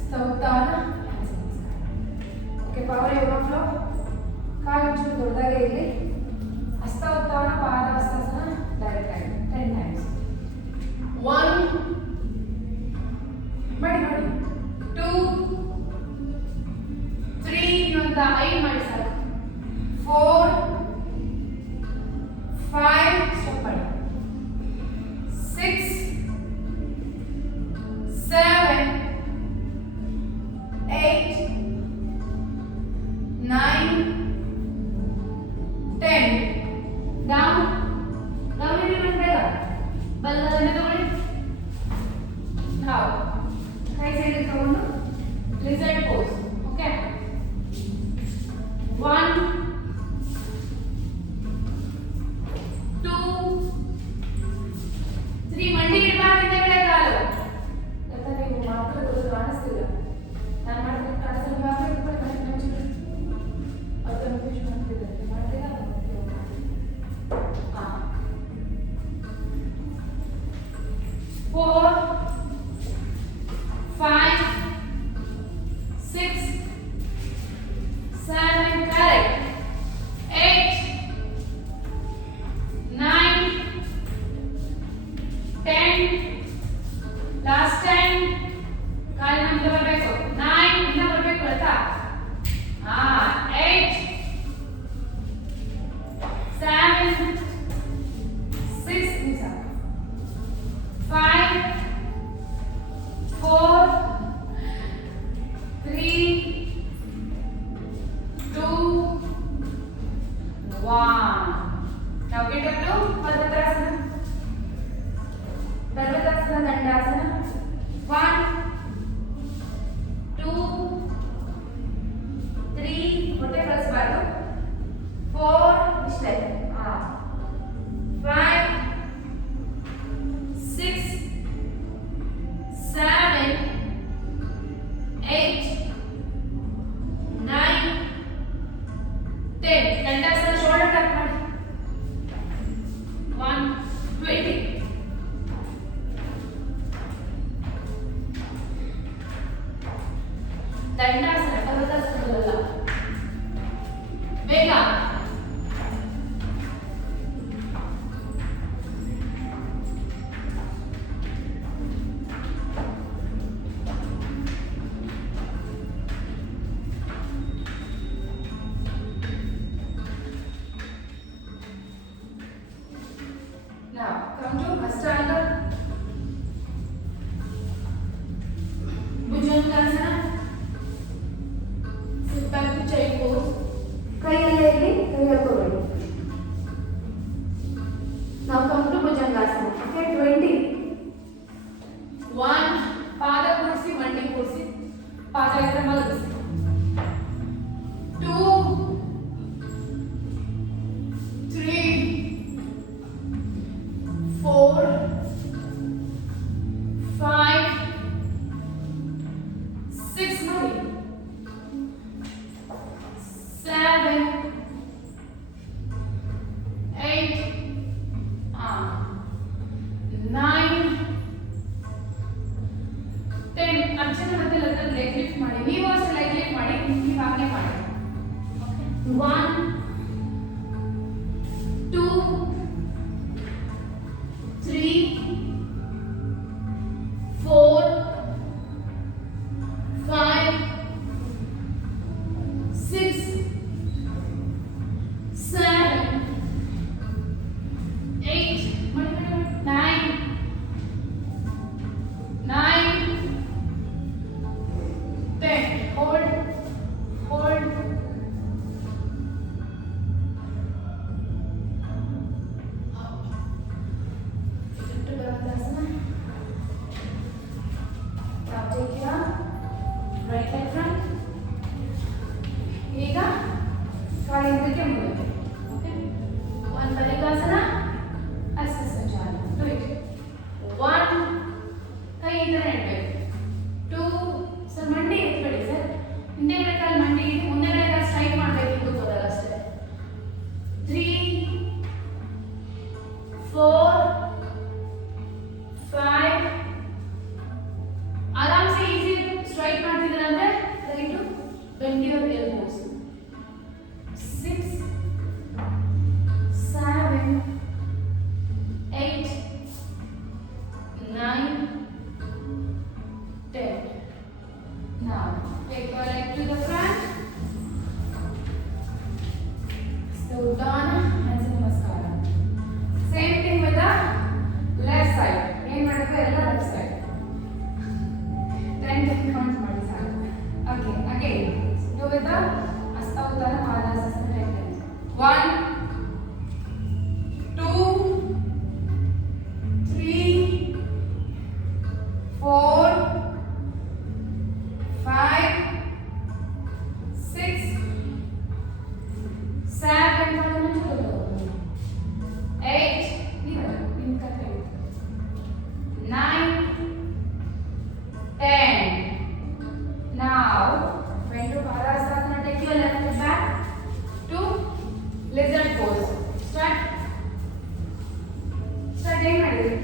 Sthautana and Namaskara. Okay, power yoga flow. ಕಾಲು ಚೂರು ದೊಡ್ಡದಾಗೆ ಇರಲಿ. ಹಸ್ತ ಉತ್ಥಾನ ಪಾದಹಸ್ತಾಸನ ಡೈರೆಕ್ಟ್ ಆಗಿ 10 times. 1 ಮಾಡಿ 2 3 ಇನ್ನೊಂದ 5 ಮಾಡಿ ಸಾಕು. 4 5 ಸ್ಟಾಪ್ ಮಾಡಿ. 6 7 8 9 10. Down. Down in your umbrella. Balladane togoli. Now, right side is tagondu lizard pose. Okay. 1 2 3 ಮಂಡಿ ಇಡಬಾರ್ದು ಹಿಂದೆ ಕಾಲು. ಅಂತ ನೀವು ಮಾತ್ರ ಗೊತ್ತು ಕಾಣಿಸ್ತಿಲ್ಲ. ನಾನು ಮಾಡಿದ್ರೆ ಕಾಣಿಸಲು ಮಾತ್ರ ಇಟ್ಕೊಳ್ಳಿ ಕನೆಕ್ಟ್ ಅದು ಕನ್ಫ್ಯೂಷನ್ ಆಗ್ತಿದೆ. ಮಾಡ್ತೀರಾ? ಹಾಂ 4 5 6 7 correct 8 9 10 last time ಕಾಲಿನ ಮುಂದೆ ಬರಬೇಕು 9 ಇಂದ ಬರಬೇಕು ಆಯ್ತಾ 8 7 6 ನಿಮಿಷ 5 4 3 2 1. Now get up to Parvatasana. Parvatasana Dandasana. 1 2 3 ಹೊಟ್ಟೆ ಕಳಿಸಬಾರ್ದು. 4 ಇಷ್ಟೇ 5 6 7 8 9 10. Dandasana shoulder tap ಮಾಡಿ. 1 20. ದಂಡಾಸನ ಪರ್ವತಾಸನದಲ್ಲ. ಬೇಗ. Now come to Ashtanga. Bhujangasana. Sit back to child pose. ಕೈಯಲ್ಲೇ ಇರಲಿ, ಕೈ ಹಾಕೋಬೇಡಿ. Now come to Bhujangasana. Okay, 20. 1 ಪಾದ ಕೂರಿಸಿ ಮಂಡಿ ಕೂರಿಸಿ ಪಾದ ಎತ್ತರ ಮಲಗಿಸಿ. 2 3 4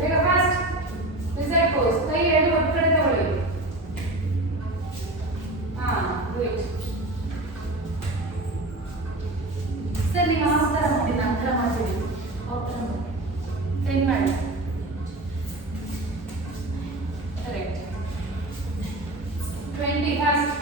ಬೇಗ ಫಾಸ್ಟ್. Lizard pose. ಕೈ ಎರಡು ಒಂದು ಕಡೆ ತಗೊಳ್ಳಿ. ಹಾ, ಡೂ ಇಟ್. ಸರ್ ನೀವು ಯಾವ ಥರ ಮಾಡಿ ನಾನು ಥರ ಮಾಡ್ತೀವಿ. ಟ್ರೈನ್ ಮಾಡಿ. ಕರೆಕ್ಟ್. 20 ಫಾಸ್ಟ್.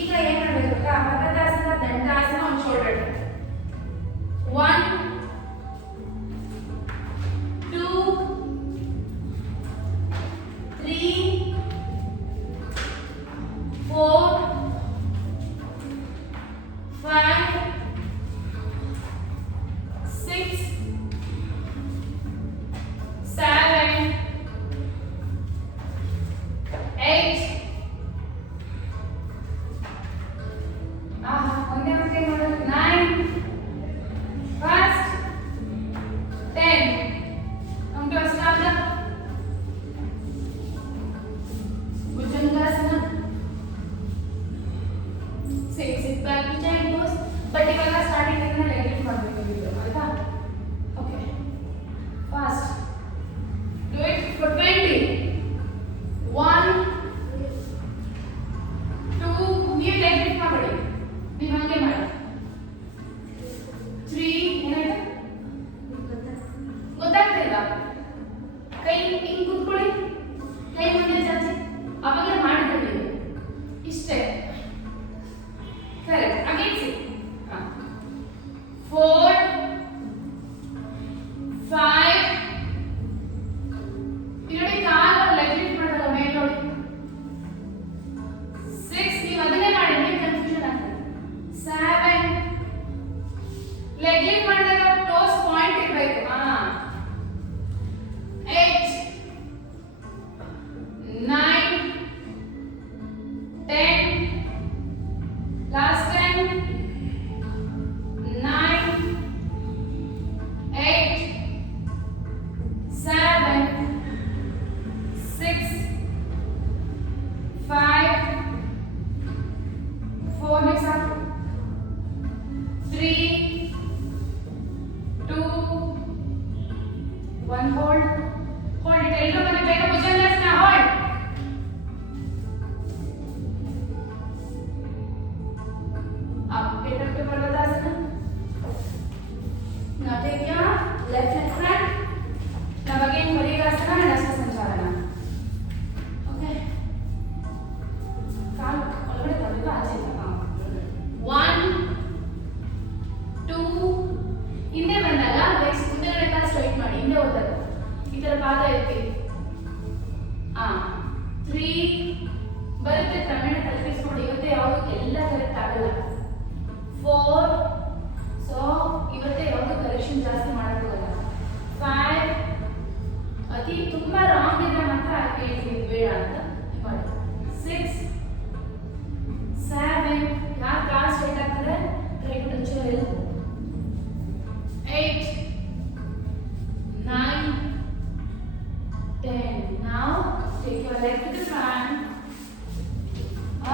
ಈಗ ಏನ್ ಮಾಡಬೇಕು ಗೊತ್ತಾ? ಪರ್ವತಾಸನ, ದಂಡಾಸನ, ಒಂದು ಶೋಲ್ಡರ್. 1 2 3 4 5 6 7 8 ಒಂದೇ ಮತ್ತೆ ಮಾಡೋದು 9 ಫಾಸ್ಟ್ 10 come to Ashtanga Bhujangasana sit back to giant pose but ಇವಾಗ ಸ್ಟಾರ್ಟಿಂಗ್ ಇಂದ ಲೆಗ್ ಲಿಫ್ಟ್ ಮಾಡಬೇಕು ಇದು ಆಯ್ತಾ okay fast do it for 20 1 2 ನೀವು ಲೆಗ್ ಲಿಫ್ಟ್ ಮಾಡಿ ನೀವು ಹಂಗೆ ಮಾಡಿ 3 ಏನಾಯ್ತು ಗೊತ್ತಾಗ್ತಿಲ್ಲ ಕೈ ಹಿಂಗೆ ಕೂತ್ಕೊಳ್ಳಿ ಕೈ ಮುಂದೆ ಚಾಚಿ ಅವಾಗಲೇ ಮಾಡಿದ್ರೆ ನೀವು ಇಷ್ಟೇ ಕರೆಕ್ಟ್ ಅಗೇನ್ ಸಿ 4 5 ನೋಡಿ ಕಾಲು ಲೆಗ್ ಲಿಫ್ಟ್ ಮಾಡಿದಾಗ ಮೇಲೆ ನೋಡಿ 6 ನೀವು ಅದನ್ನೇ ಮಾಡಿ ನೀವು ಕನ್ಫ್ಯೂಷನ್ ಆಗ್ತದೆ 7 ಲೆಗ್ ಲಿಫ್ಟ್ ಮಾಡಿದಾಗ ಟೋಸ್ ಪಾಯಿಂಟ್ ಇರಬೇಕು 8 9 10 ಲಾಸ್ಟ್ 10 9 8 7 6 5 4 next up 3 2 1 hold it ಎಲ್ಲರೂ ಬನ್ನಿ ಬೇಗ bhujangasana hold up get up to Parvatasana now take your left hand front now again Bhujangasana and Hasta Sancharana okay ಕಾಲು ಒಳಗಡೆ ತರಬೇಕು ಆಚೆ ಇಲ್ಲ 1 2 ಹಿಂದೆ ಬಂದಾಗ ಲೆಗ್ಸ್ ಮುಂದೆಗಡೆ ಕಾಲು ಸ್ಟ್ರೈಟ್ ಮಾಡಿ ಹಿಂದೆ ಹೋದಾಗ ಈ ತರ ಪಾದ ಎತ್ತಿ 3 ಬರುತ್ತೆ ಕ್ರಮೇಣ ತಲುಪಿಸ್ಕೊಂಡು ಇವತ್ತು ಯಾವುದು ಎಲ್ಲ ಕರೆಕ್ಟ್ ಆಗಲ್ಲ 4 ಸೊ ಇವತ್ತೇ ಯಾವುದು ಕರೆಕ್ಷನ್ ಜಾಸ್ತಿ ಮಾಡೋಕ್ಕಾಗಲ್ಲ 5 ಅತಿ ತುಂಬಾ ರಾಂಗ್ ಇದ್ರೆ ಮಾತ್ರ ಹೇಳ್ತೀವಿ ಬೇಡ ಅಂತ ಮಾಡಿ 6 7 ಯಾರು ಕಾಲು ಸ್ಟ್ರೈಟ್ ಆಗ್ತದೆ try to touch your elbow 8 9 10 now take your leg to the front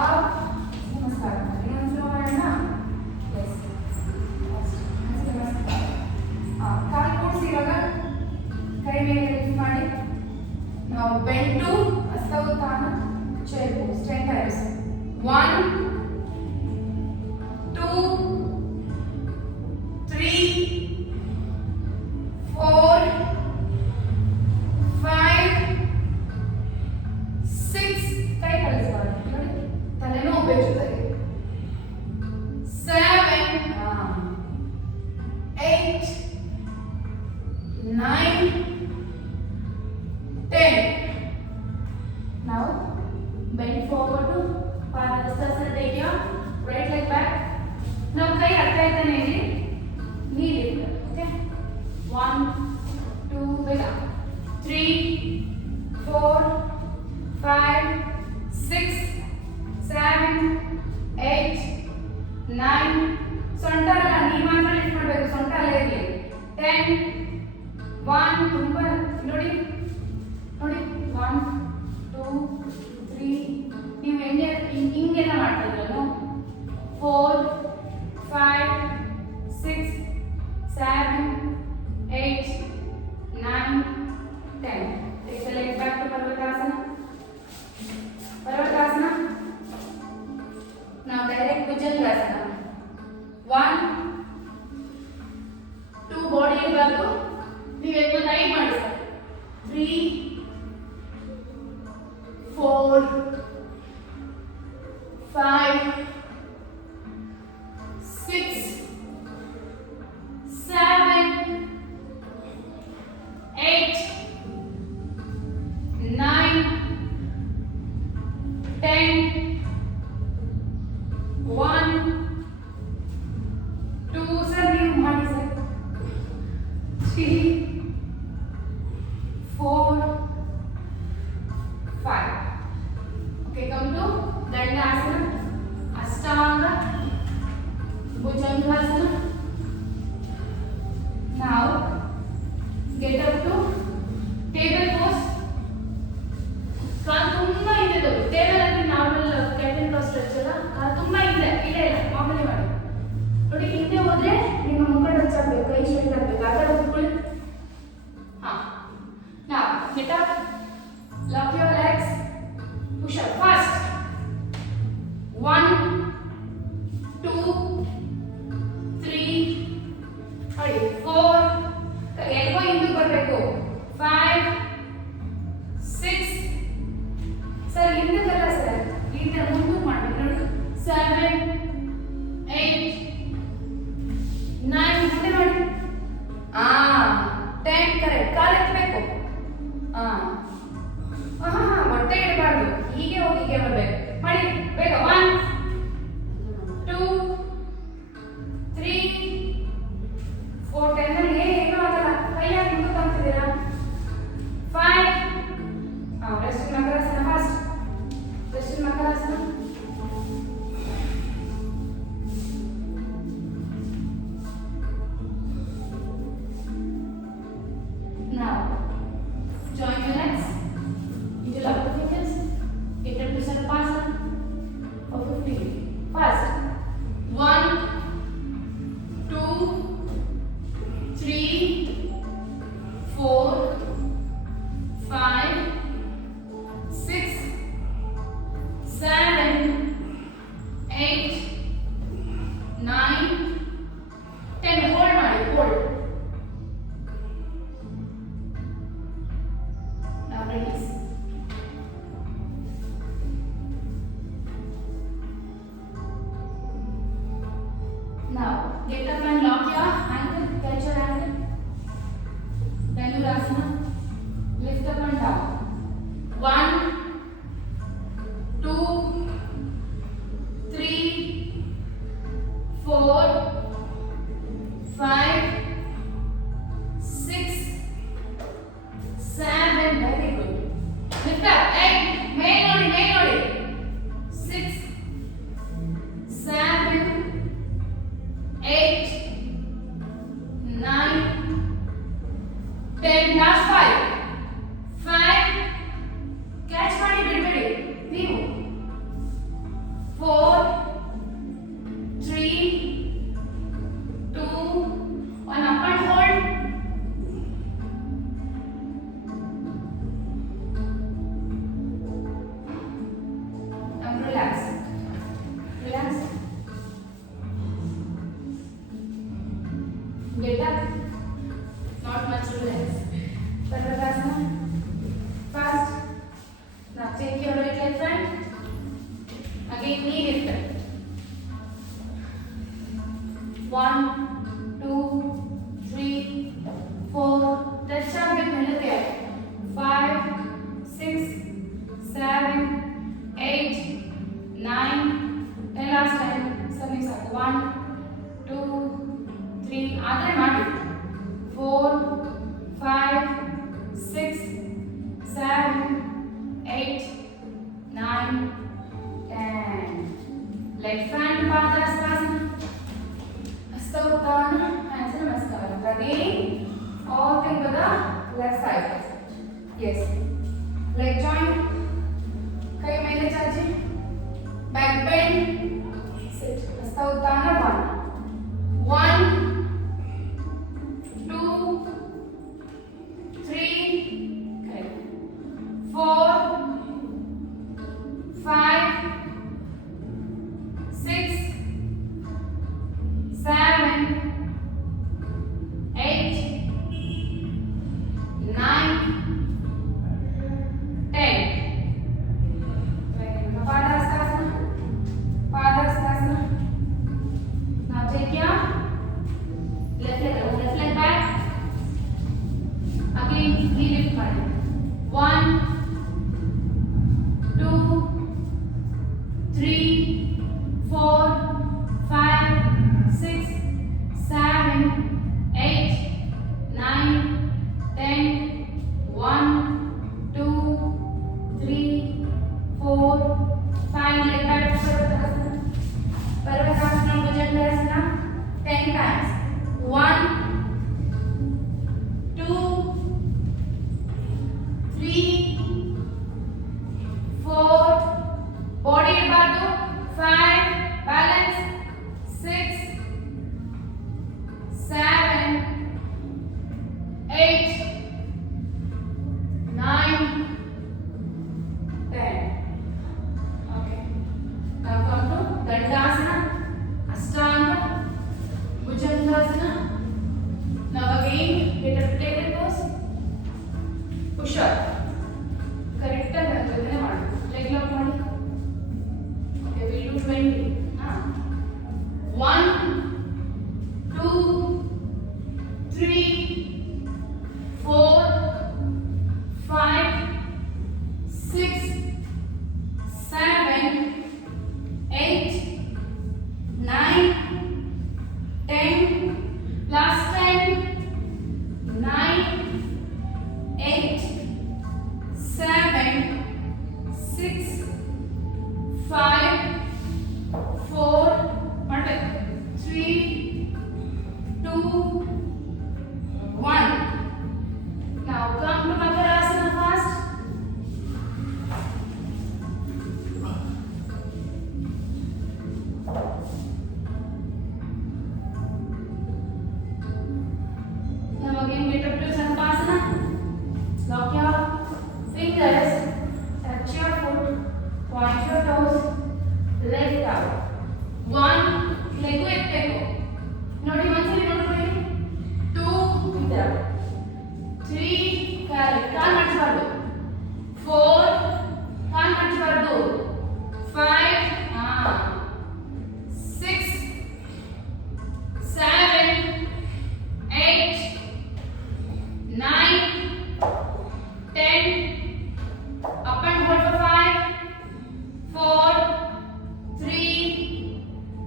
up namaskar ಇನ್ನೊಂದು ಮಾಡೋಣ yes ಕಾಲು ಕೂಡಿಸಿ ಇವಾಗ ಕೈ ಮೇಲೆ ಲಿಫ್ಟ್ ಮಾಡಿ ನಾವು bend to ಹಸ್ತೋತ್ಥಾನ chair pose 10 times 1 2 3 4 5 6 ಕೈ ಕಳಿಸಬಾರ್ದು ನೋಡಿ ತಲೆನೂ ಹೋಗ್ಬೇಕು ಜೊತೆಗೆ 7 8 9 10 now bend forward to Padahastasana take your right leg back now ಕೈ ಹತ್ತಾ ಇದ್ದಾನೆ ಇಲ್ಲಿ knee lift okay 1 2 ಬೇಗ 3 4 5 3, 4, 5, 6, 7, 8, 9, 10, 1, 2, sir, you money, sir. 3, 4, 5. Okay, come to Dandasana, Ashtanga, Bhujangasana. Now, get up to table pose. ಕಾಲು ತುಂಬಾ ಇದೆ ಟೇಬಲ್ ಅಲ್ಲಿ ನಾರ್ಮಲ್ ಕ್ಯಾಟನ್ ಪೋಸ್ ಸ್ಟ್ರೆಚ್ ಅಲ್ಲ ಕಾಲು ತುಂಬಾ ಇದೆ ಇಲ್ಲ ಮಾಮೂಲಿ ಮಾಡಿ ನೋಡಿ ಹಿಂದೆ ಹೋದ್ರೆ ನಿಮ್ಮ ಮುಖ ಟಚ್ ಆಗಬೇಕು ಕೈ ಸ್ಟ್ರೈಟ್ ಆಗಬೇಕು ಆ ಥರ ಕೂತ್ಕೊಳ್ಳಿ ಹಾ ನಾ get up lock your legs push up fast 1 2 3 ನೋಡಿ 4 ಎಲ್ಬೋ ಹಿಂದೆ ಬರಬೇಕು 5 6 ಸರ್ ಹಿಂದಕ್ಕಲ್ಲ ಸರ್ ಹಿಂದೆ ಮುಂದಕ್ಕೆ ಮಾಡಬೇಕು ನೋಡಿ 7 8 9 ಮುಂದೆ ಮಾಡಿ 10 ಕರೆಕ್ಟ್ ಕಾಲು ಎತ್ತಬೇಕು ಹೊಟ್ಟೆ ಇಡಬಾರ್ದು ಹೀಗೆ ಹೋಗಿ ಹೀಗೆ ಬರಬೇಕು ಮಾಡಿ ಬೇಗ 1 2 3 4 10 ಅಲ್ಲಿ ಏನೂ ಆಗಲ್ಲ ಕೈಯಾಗಿ ಮುಂದಕ್ಕೆ ಅಂತಿದ್ದೀರಾ 5 ರೆಸ್ಟ್ ಮಕರಾಸನ ಫಾಸ್ಟ್ ರೆಸ್ಟ್ ಮಕರಾಸನ now join your legs into lock the fingers get up to Sarvasana for 15 fast 1 2 3 4 5 6 7 8 9 10 hold ಮಾಡಿ hold now release now get up and lock your ankle catch your ankle Dhanurasana lift up and down 1 2 3 4 5 6 7 very good lift up 8 ಮೇಲೆ ನೋಡಿ 6 7 8 9 10 last 5 ಕ್ಯಾಚ್ ಮಾಡಿ ಬಿಡಬೇಡಿ ನೀವು 4 3 2 1 up and hold and relax get up not much relax Sarvasana fast now take your right leg front again knee lift 1 2 3 4 touch up with melody 5 6 7 8 9 10 last time something like 1 2 3 ಆದರೆ ಮಾಡಿ 4 5 6 7 8 9 10 leg front Padhastasana Hasta Uttana hands Namaskaram again all thing to the left side yes leg joint kai ಮೇಲೆ ಚಾಚಿ back bend sit Hasta Uttana 1 2 3 4 5 6 7 8 9 ಹುಷಾರ್. ಕರೆಕ್ಟಾಗಿ ಹಂಗನೇ ಮಾಡು. Leg lock ಮಾಡಿ. Okay, will do 20. 1 2 3 4 5 6 7 8 9 10. Last 10. 9 8 7 6 5 4 3 2 1. Now come to Makarasana fast. Now again get up to Sanapasana. Lock your fingers, touch your foot, point your toes, leg out. 1 leg ಎತ್ತಬೇಕು ನೋಡಿ, ಒಂದ್ಸರಿ ನೋಡ್ಕೊಳ್ಳಿ. 2 ಇದರ 3 ಕರೆಕ್ಟ್, ಕಾಲ್ ಮಾಡಿಸಬಾರ್ದು. 4 ಕಾಲ್ ಮಾಡಿಸಬಾರ್ದು. 5 6 7 8 9 10. Up and hold for 5 4 3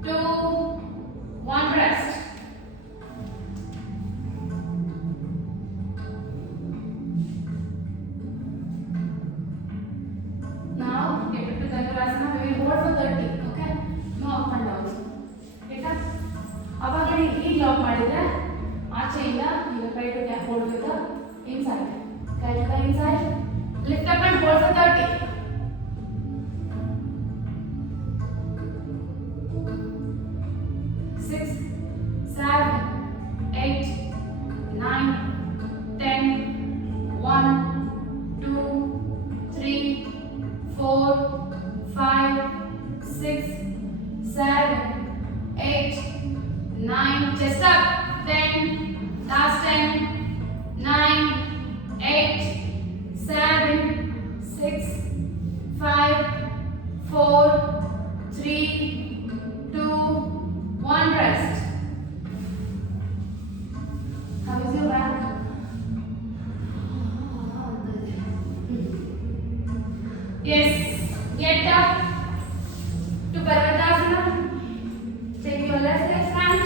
2 1. Rest. Now get up to Dhanurasana. We will hold for 30. Okay? No up and down. Get up. ಅವಾಗ ಹೀಗೆ ಲಾಕ್ ಮಾಡಿದ್ರೆ ಆಚೆಯಿಂದ ಈಗ try to hold with the inside. Catch the inside. Lift up and hold for 30. 6 7 8 9 10 1 2 3 4 5 6 7 8 9. Chest up. 10. Last 10. 9 8 7 6 5 4 3 2 1. Rest. How is your back? Yes. Get up to Parvatasana. Take your left leg front.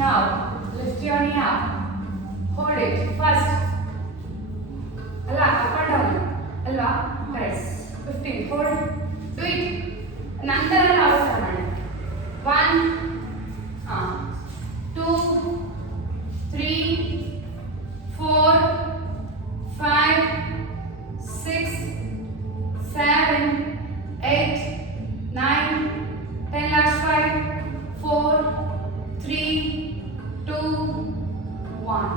Now lift your knee up. Hold it first. Alla, up and down. Alla, correct. 15. Hold. Do it. Nanತರ ಅವಸರ ಮಾಡಿ. 1 2 3 4 5 6 7 8 9 10. Last 5 4 3 2 1.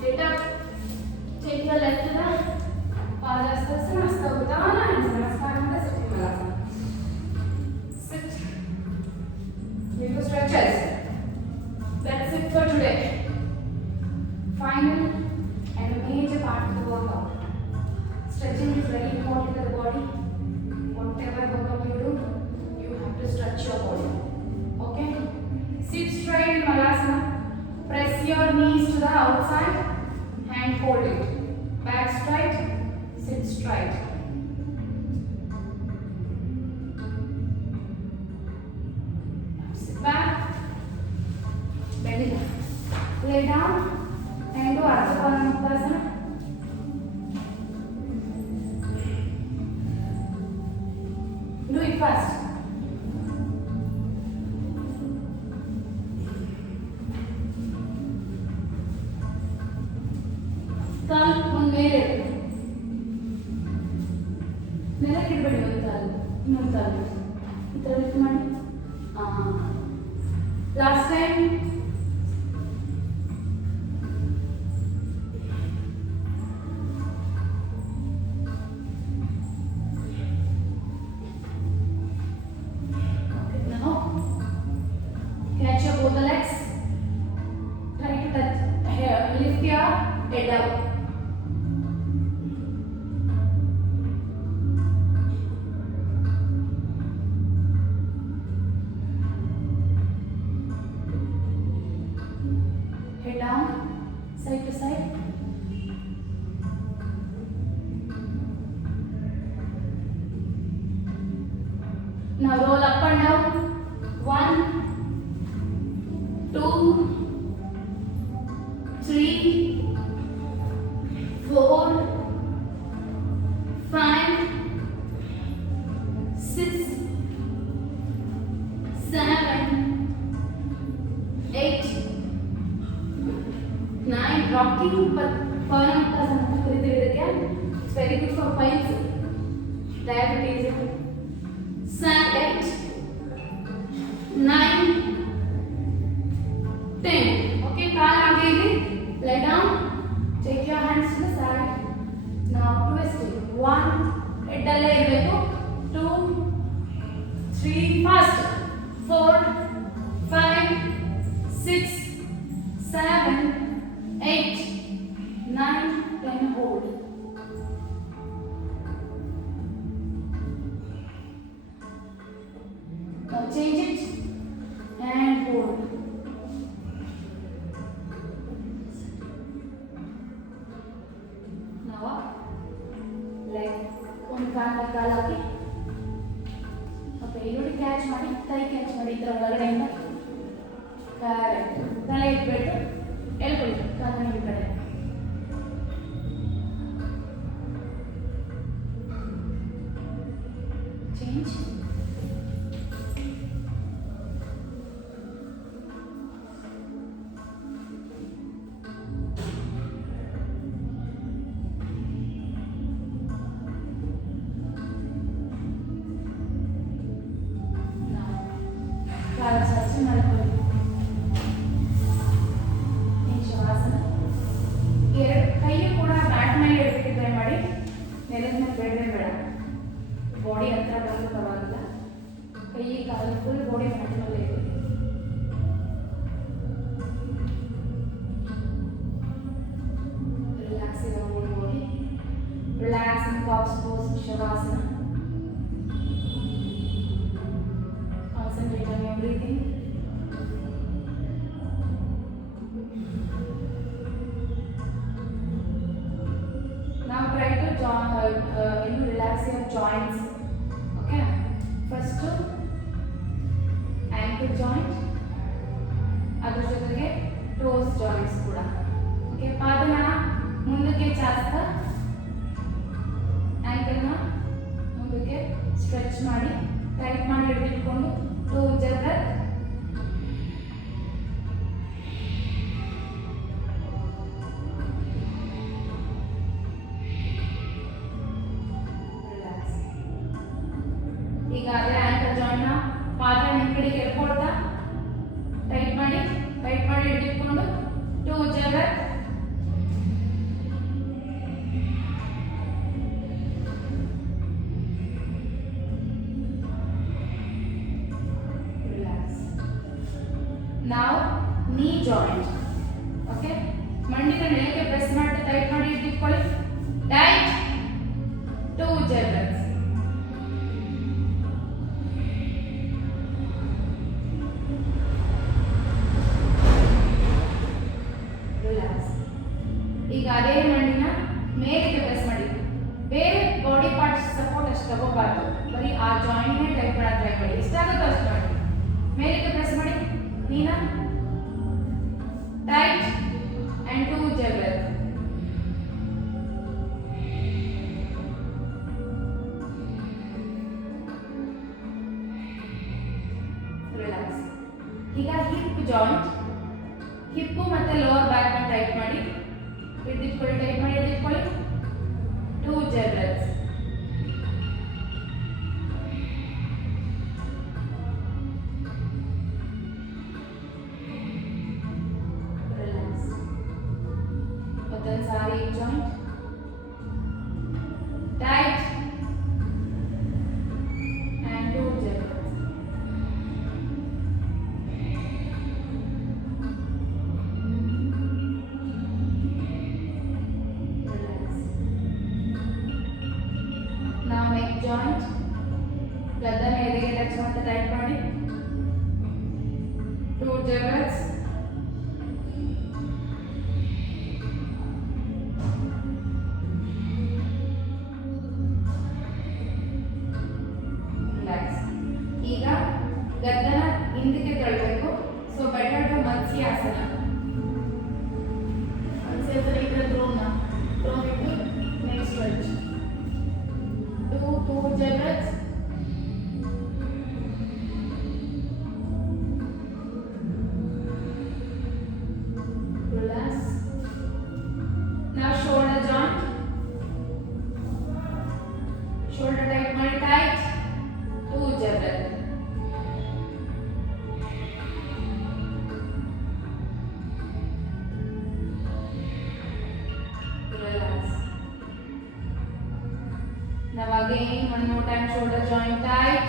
Get up. Take your left leg. Padasana, Hasta Uttanasana, and Namaskara, Sitting Malasana. Sit. Give you stretches. That's it for today. Final and major part of the workout. Stretching is very important to the body. Whatever workout you do, you have to stretch your body. Okay? Sit straight in Malasana. Press your knees to the outside and hold it. Back straight. Sit straight. Sit back. Bend it. Lay down and do Ardha Padangusthasana. Do it fast. ಕಾಲು ಒಂದು ಮೇಲೆ ನೆಲಕ್ಕೆ ಇಡಬೇಡಿ. ಒಂದು ಕಾಲು ಇನ್ನೊಂದು ಕಾಲು ಈ ಥರ ಲಿಫ್ಟ್ ಮಾಡಿ. Last time catch your both the legs. Try to touch here. Lift your head up. Now roll up and down. 1, 2, 3, 4, 5, 6, 7, 8, 9. Rocking Pavan ಅಂತ ಕರೀತೀವಿ ಇದಕ್ಕೆ. It's very good for piles, diabetes. 8, 9, 10. Okay, ಕಾಲ ಆಗಿ ಇಲ್ಲಿ. Lay down. Take your hands to the side. Now twist it. 1, head ಅಲ್ಲೇ ಇರಬೇಕು. 2, 3, fast. 4, 5, 6, 7, 8, 9, 10. Hold. Now change it and hold. Now leg ಒಂದು ಕಾಲ ಹಾಕಿ ಓಕೆ ಇಲ್ಲಿ ಕ್ಯಾಚ್ ಮಾಡಿ ಕೈ ಕ್ಯಾಚ್ ಮಾಡಿ ಇದರ ಒಳಗಡೆಯಿಂದ ಕರೆಕ್ಟ್ ತಲೆ ಇಟ್ಬಿಟ್ಟು ಎಳ್ಕೊಳ್ಳಿ ಕಾಲನ್ನ ಈ ಕಡೆ ಚೇಂಜ್ ಬಾಡಿ ಹತ್ರ ಬಂದು ಪರವಾಗಿಲ್ಲ. ಕೈ ಕಾಲು ಫುಲ್ ಬಾಡಿ ಮ್ಯಾಟ್ ಮೇಲೆ ಇದೆ. Relax your whole body. Relax in box pose, Shavasana. Concentrate on your breathing. Now try to relax your joints. Okay. First ankle joint. ಅದರ ಜೊತೆಗೆ toes joints ಕೂಡ. Okay. ಪಾದನ ಮುಂದಕ್ಕೆ ಚಾಚ್ತಾ ankle ನ ಮುಂದಕ್ಕೆ ಸ್ಟ್ರೆಚ್ ಮಾಡಿ ಟೈಟ್ ಮಾಡಿ ಹಿಡಿದುಕೊಂಡು ಟೂ ಜಗತ್ ಈಗ ಅದೇ ಆಂಕಲ್ ಜಾಯಿಂಟ್ ನ ಪಾದ ಹಿಂದ್ಗಡೆ ಎಳ್ಕೊಳ್ತಾ ಟೈಟ್ ಮಾಡಿ ಹಿಡಿದುಕೊಂಡು ಟೂ ಜಗತ್ Now knee joint. Okay. ಮಂಡಿನ ನೆಲಕ್ಕೆ ಪ್ರೆಸ್ ಮಾಡಿ ಟೈಟ್ ಮಾಡಿ ಹಿಡಿದುಕೊಳ್ಳಿ. ಟೈಟ್. ಟೂ ಜಗತ್. ರಿಲ್ಯಾಕ್ಸ್. ಈಗ ಅದೇ ಮಂಡಿನ ಮೇಲಕ್ಕೆ ಪ್ರೆಸ್ ಮಾಡಿ. ಬೇರೆ ಬಾಡಿ ಪಾರ್ಟ್ಸ್ ಸಪೋರ್ಟ್ ಅಷ್ಟು ತಗೋಬಾರ್ದು. ಬರೀ ಆ ಜಾಯಿಂಟ್ ನೇ ಟೈಟ್ ಮಾಡಿ ಟ್ರೈ ಮಾಡಿ. ಎಷ್ಟಾಗುತ್ತೋ ಅಷ್ಟು ಮಾಡಿ. ಮೇಲಕ್ಕೆ ಪ್ರೆಸ್ ಮಾಡಿ. Nina, tight and two jagger. Relax. ಈಗ hip joint, hip ಮತ್ತೆ lower back ನ ಟೈಟ್ ಮಾಡಿ ಹಿಡಿದುಕೊಳ್ಳಿ, ಟೈಟ್ ಮಾಡಿ ಹಿಡಿದುಕೊಳ್ಳಿ. two jaggers. Saari joint tight and two jaggers. Relax. Now neck joint ಗದ್ದನ ಎದೆಗೆ ಟಚ್ ಮಾಡ್ತಾ ಟೈಟ್ ಮಾಡಿ two jaggers. again, one more time, shoulder joint tight.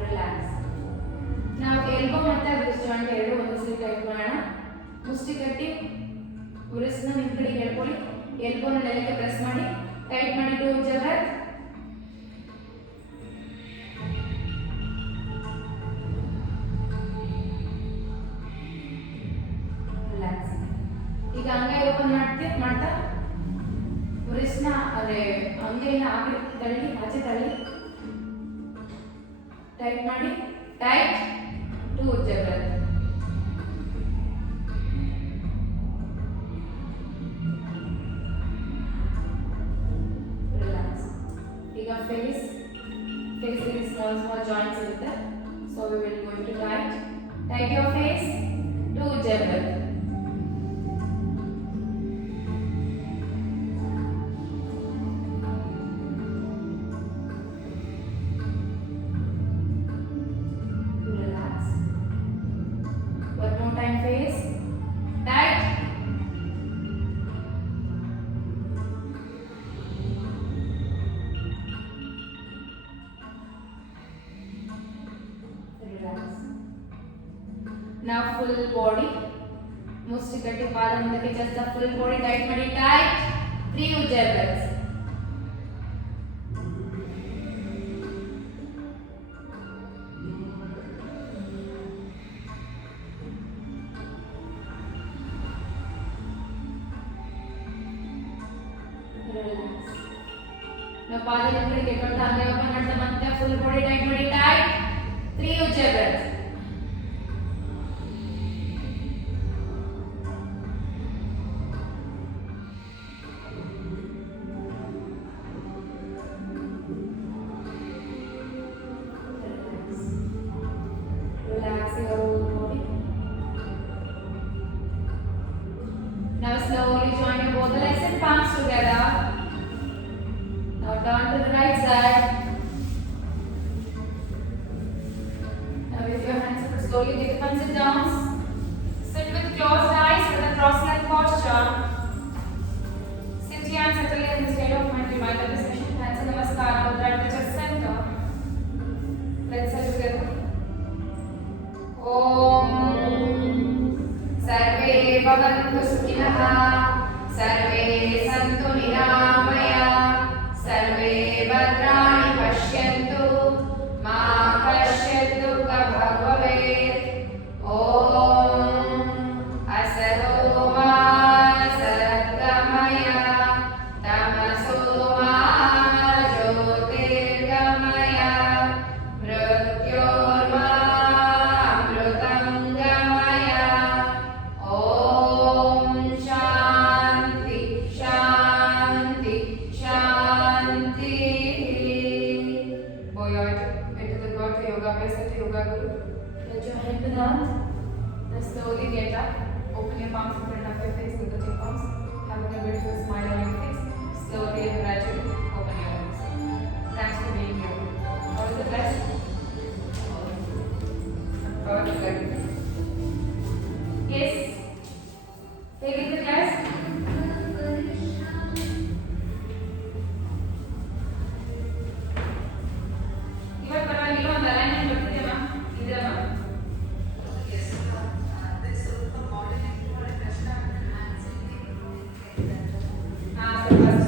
Relax. Now elbow ಮತ್ತೆ wrist joint ಎರಡು ಒಂದು ಸರಿ ಟೈಟ್ ಮಾಡೋಣ. ಮುಷ್ಟಿ ಕಟ್ಟಿ wrist ನ ನಿಮ್ಮ ಕಡೆಗೆ ಎಳ್ಕೊಳ್ಳಿ. elbow ನ ನೆಲಕ್ಕೆ ಪ್ರೆಸ್ ಮಾಡಿ. ಟೈಟ್ ಮಾಡಿ 2 ಉಜ್ಜ breath. ಈಗ ಅಂಗೈ ಓಪನ್ ಮಾಡ್ತಾ wrist ನ ಅರೆ ಅಂಗೈನ ಆಚೆ ತಳ್ಳಿ ಟೈಟ್ ಮಾಡಿ ಟೈಟ್ 2 ಉಜ್ಜ breath. ರಿಲ್ಯಾಕ್ಸ್. ಈಗ ಫೇಸ್ small joints ಇರುತ್ತೆ. So we will going to tight your face 2 ಉಜ್ಜ breath. Face tight. Relax. Now full body. ಮುಷ್ಟಿ ಕಟ್ಟಿ ಪಾದ ಮುಂದಕ್ಕೆ just full body tight ಮಾಡಿ tight 3 ಉಜ್ಜ breaths. Now ಪಾದ ಕಡೆಗೆ ಕಟ್ಟ ಅಂಗೈ ಓಪನ್ ಮಾಡ್ತಾ ಮತ್ತೆ full body tight ಮಾಡಿ tight 3 ಉಜ್ಜ breath. Relax your whole body. Now slowly join your both the legs and palms together. Now turn to the right side. Now with your hands up, slowly take the thumbs and downs. Sit with closed eyes with a cross-leg posture. Sit here and settle in the state of mind. Remind the session. Hands in Namaskar. Mudra at the chest center. Let's say together. Om Sarve Bhavantu Sukhinah. Sarve Santu Niramaya. सर्वे भद्राणि पश्यन्तु मा कश्चित् दुःखभाग् भवेत्. ॐ असतो मा सद्गमय तमसो मा ज्योतिर्गमय मृत्योर्मा अमृतङ्गमय. ॐ शान्ति शान्ति शान्ति. Bow your head to the God, to yoga base, to yoga guru. Let your head to down. Then slowly get up. Open your palms in front of your face with the two palms. Having a beautiful smile on your face. Slowly and gradually open your eyes. Thanks for being here. All the best. Very good. Yes. Take it to class. Yes.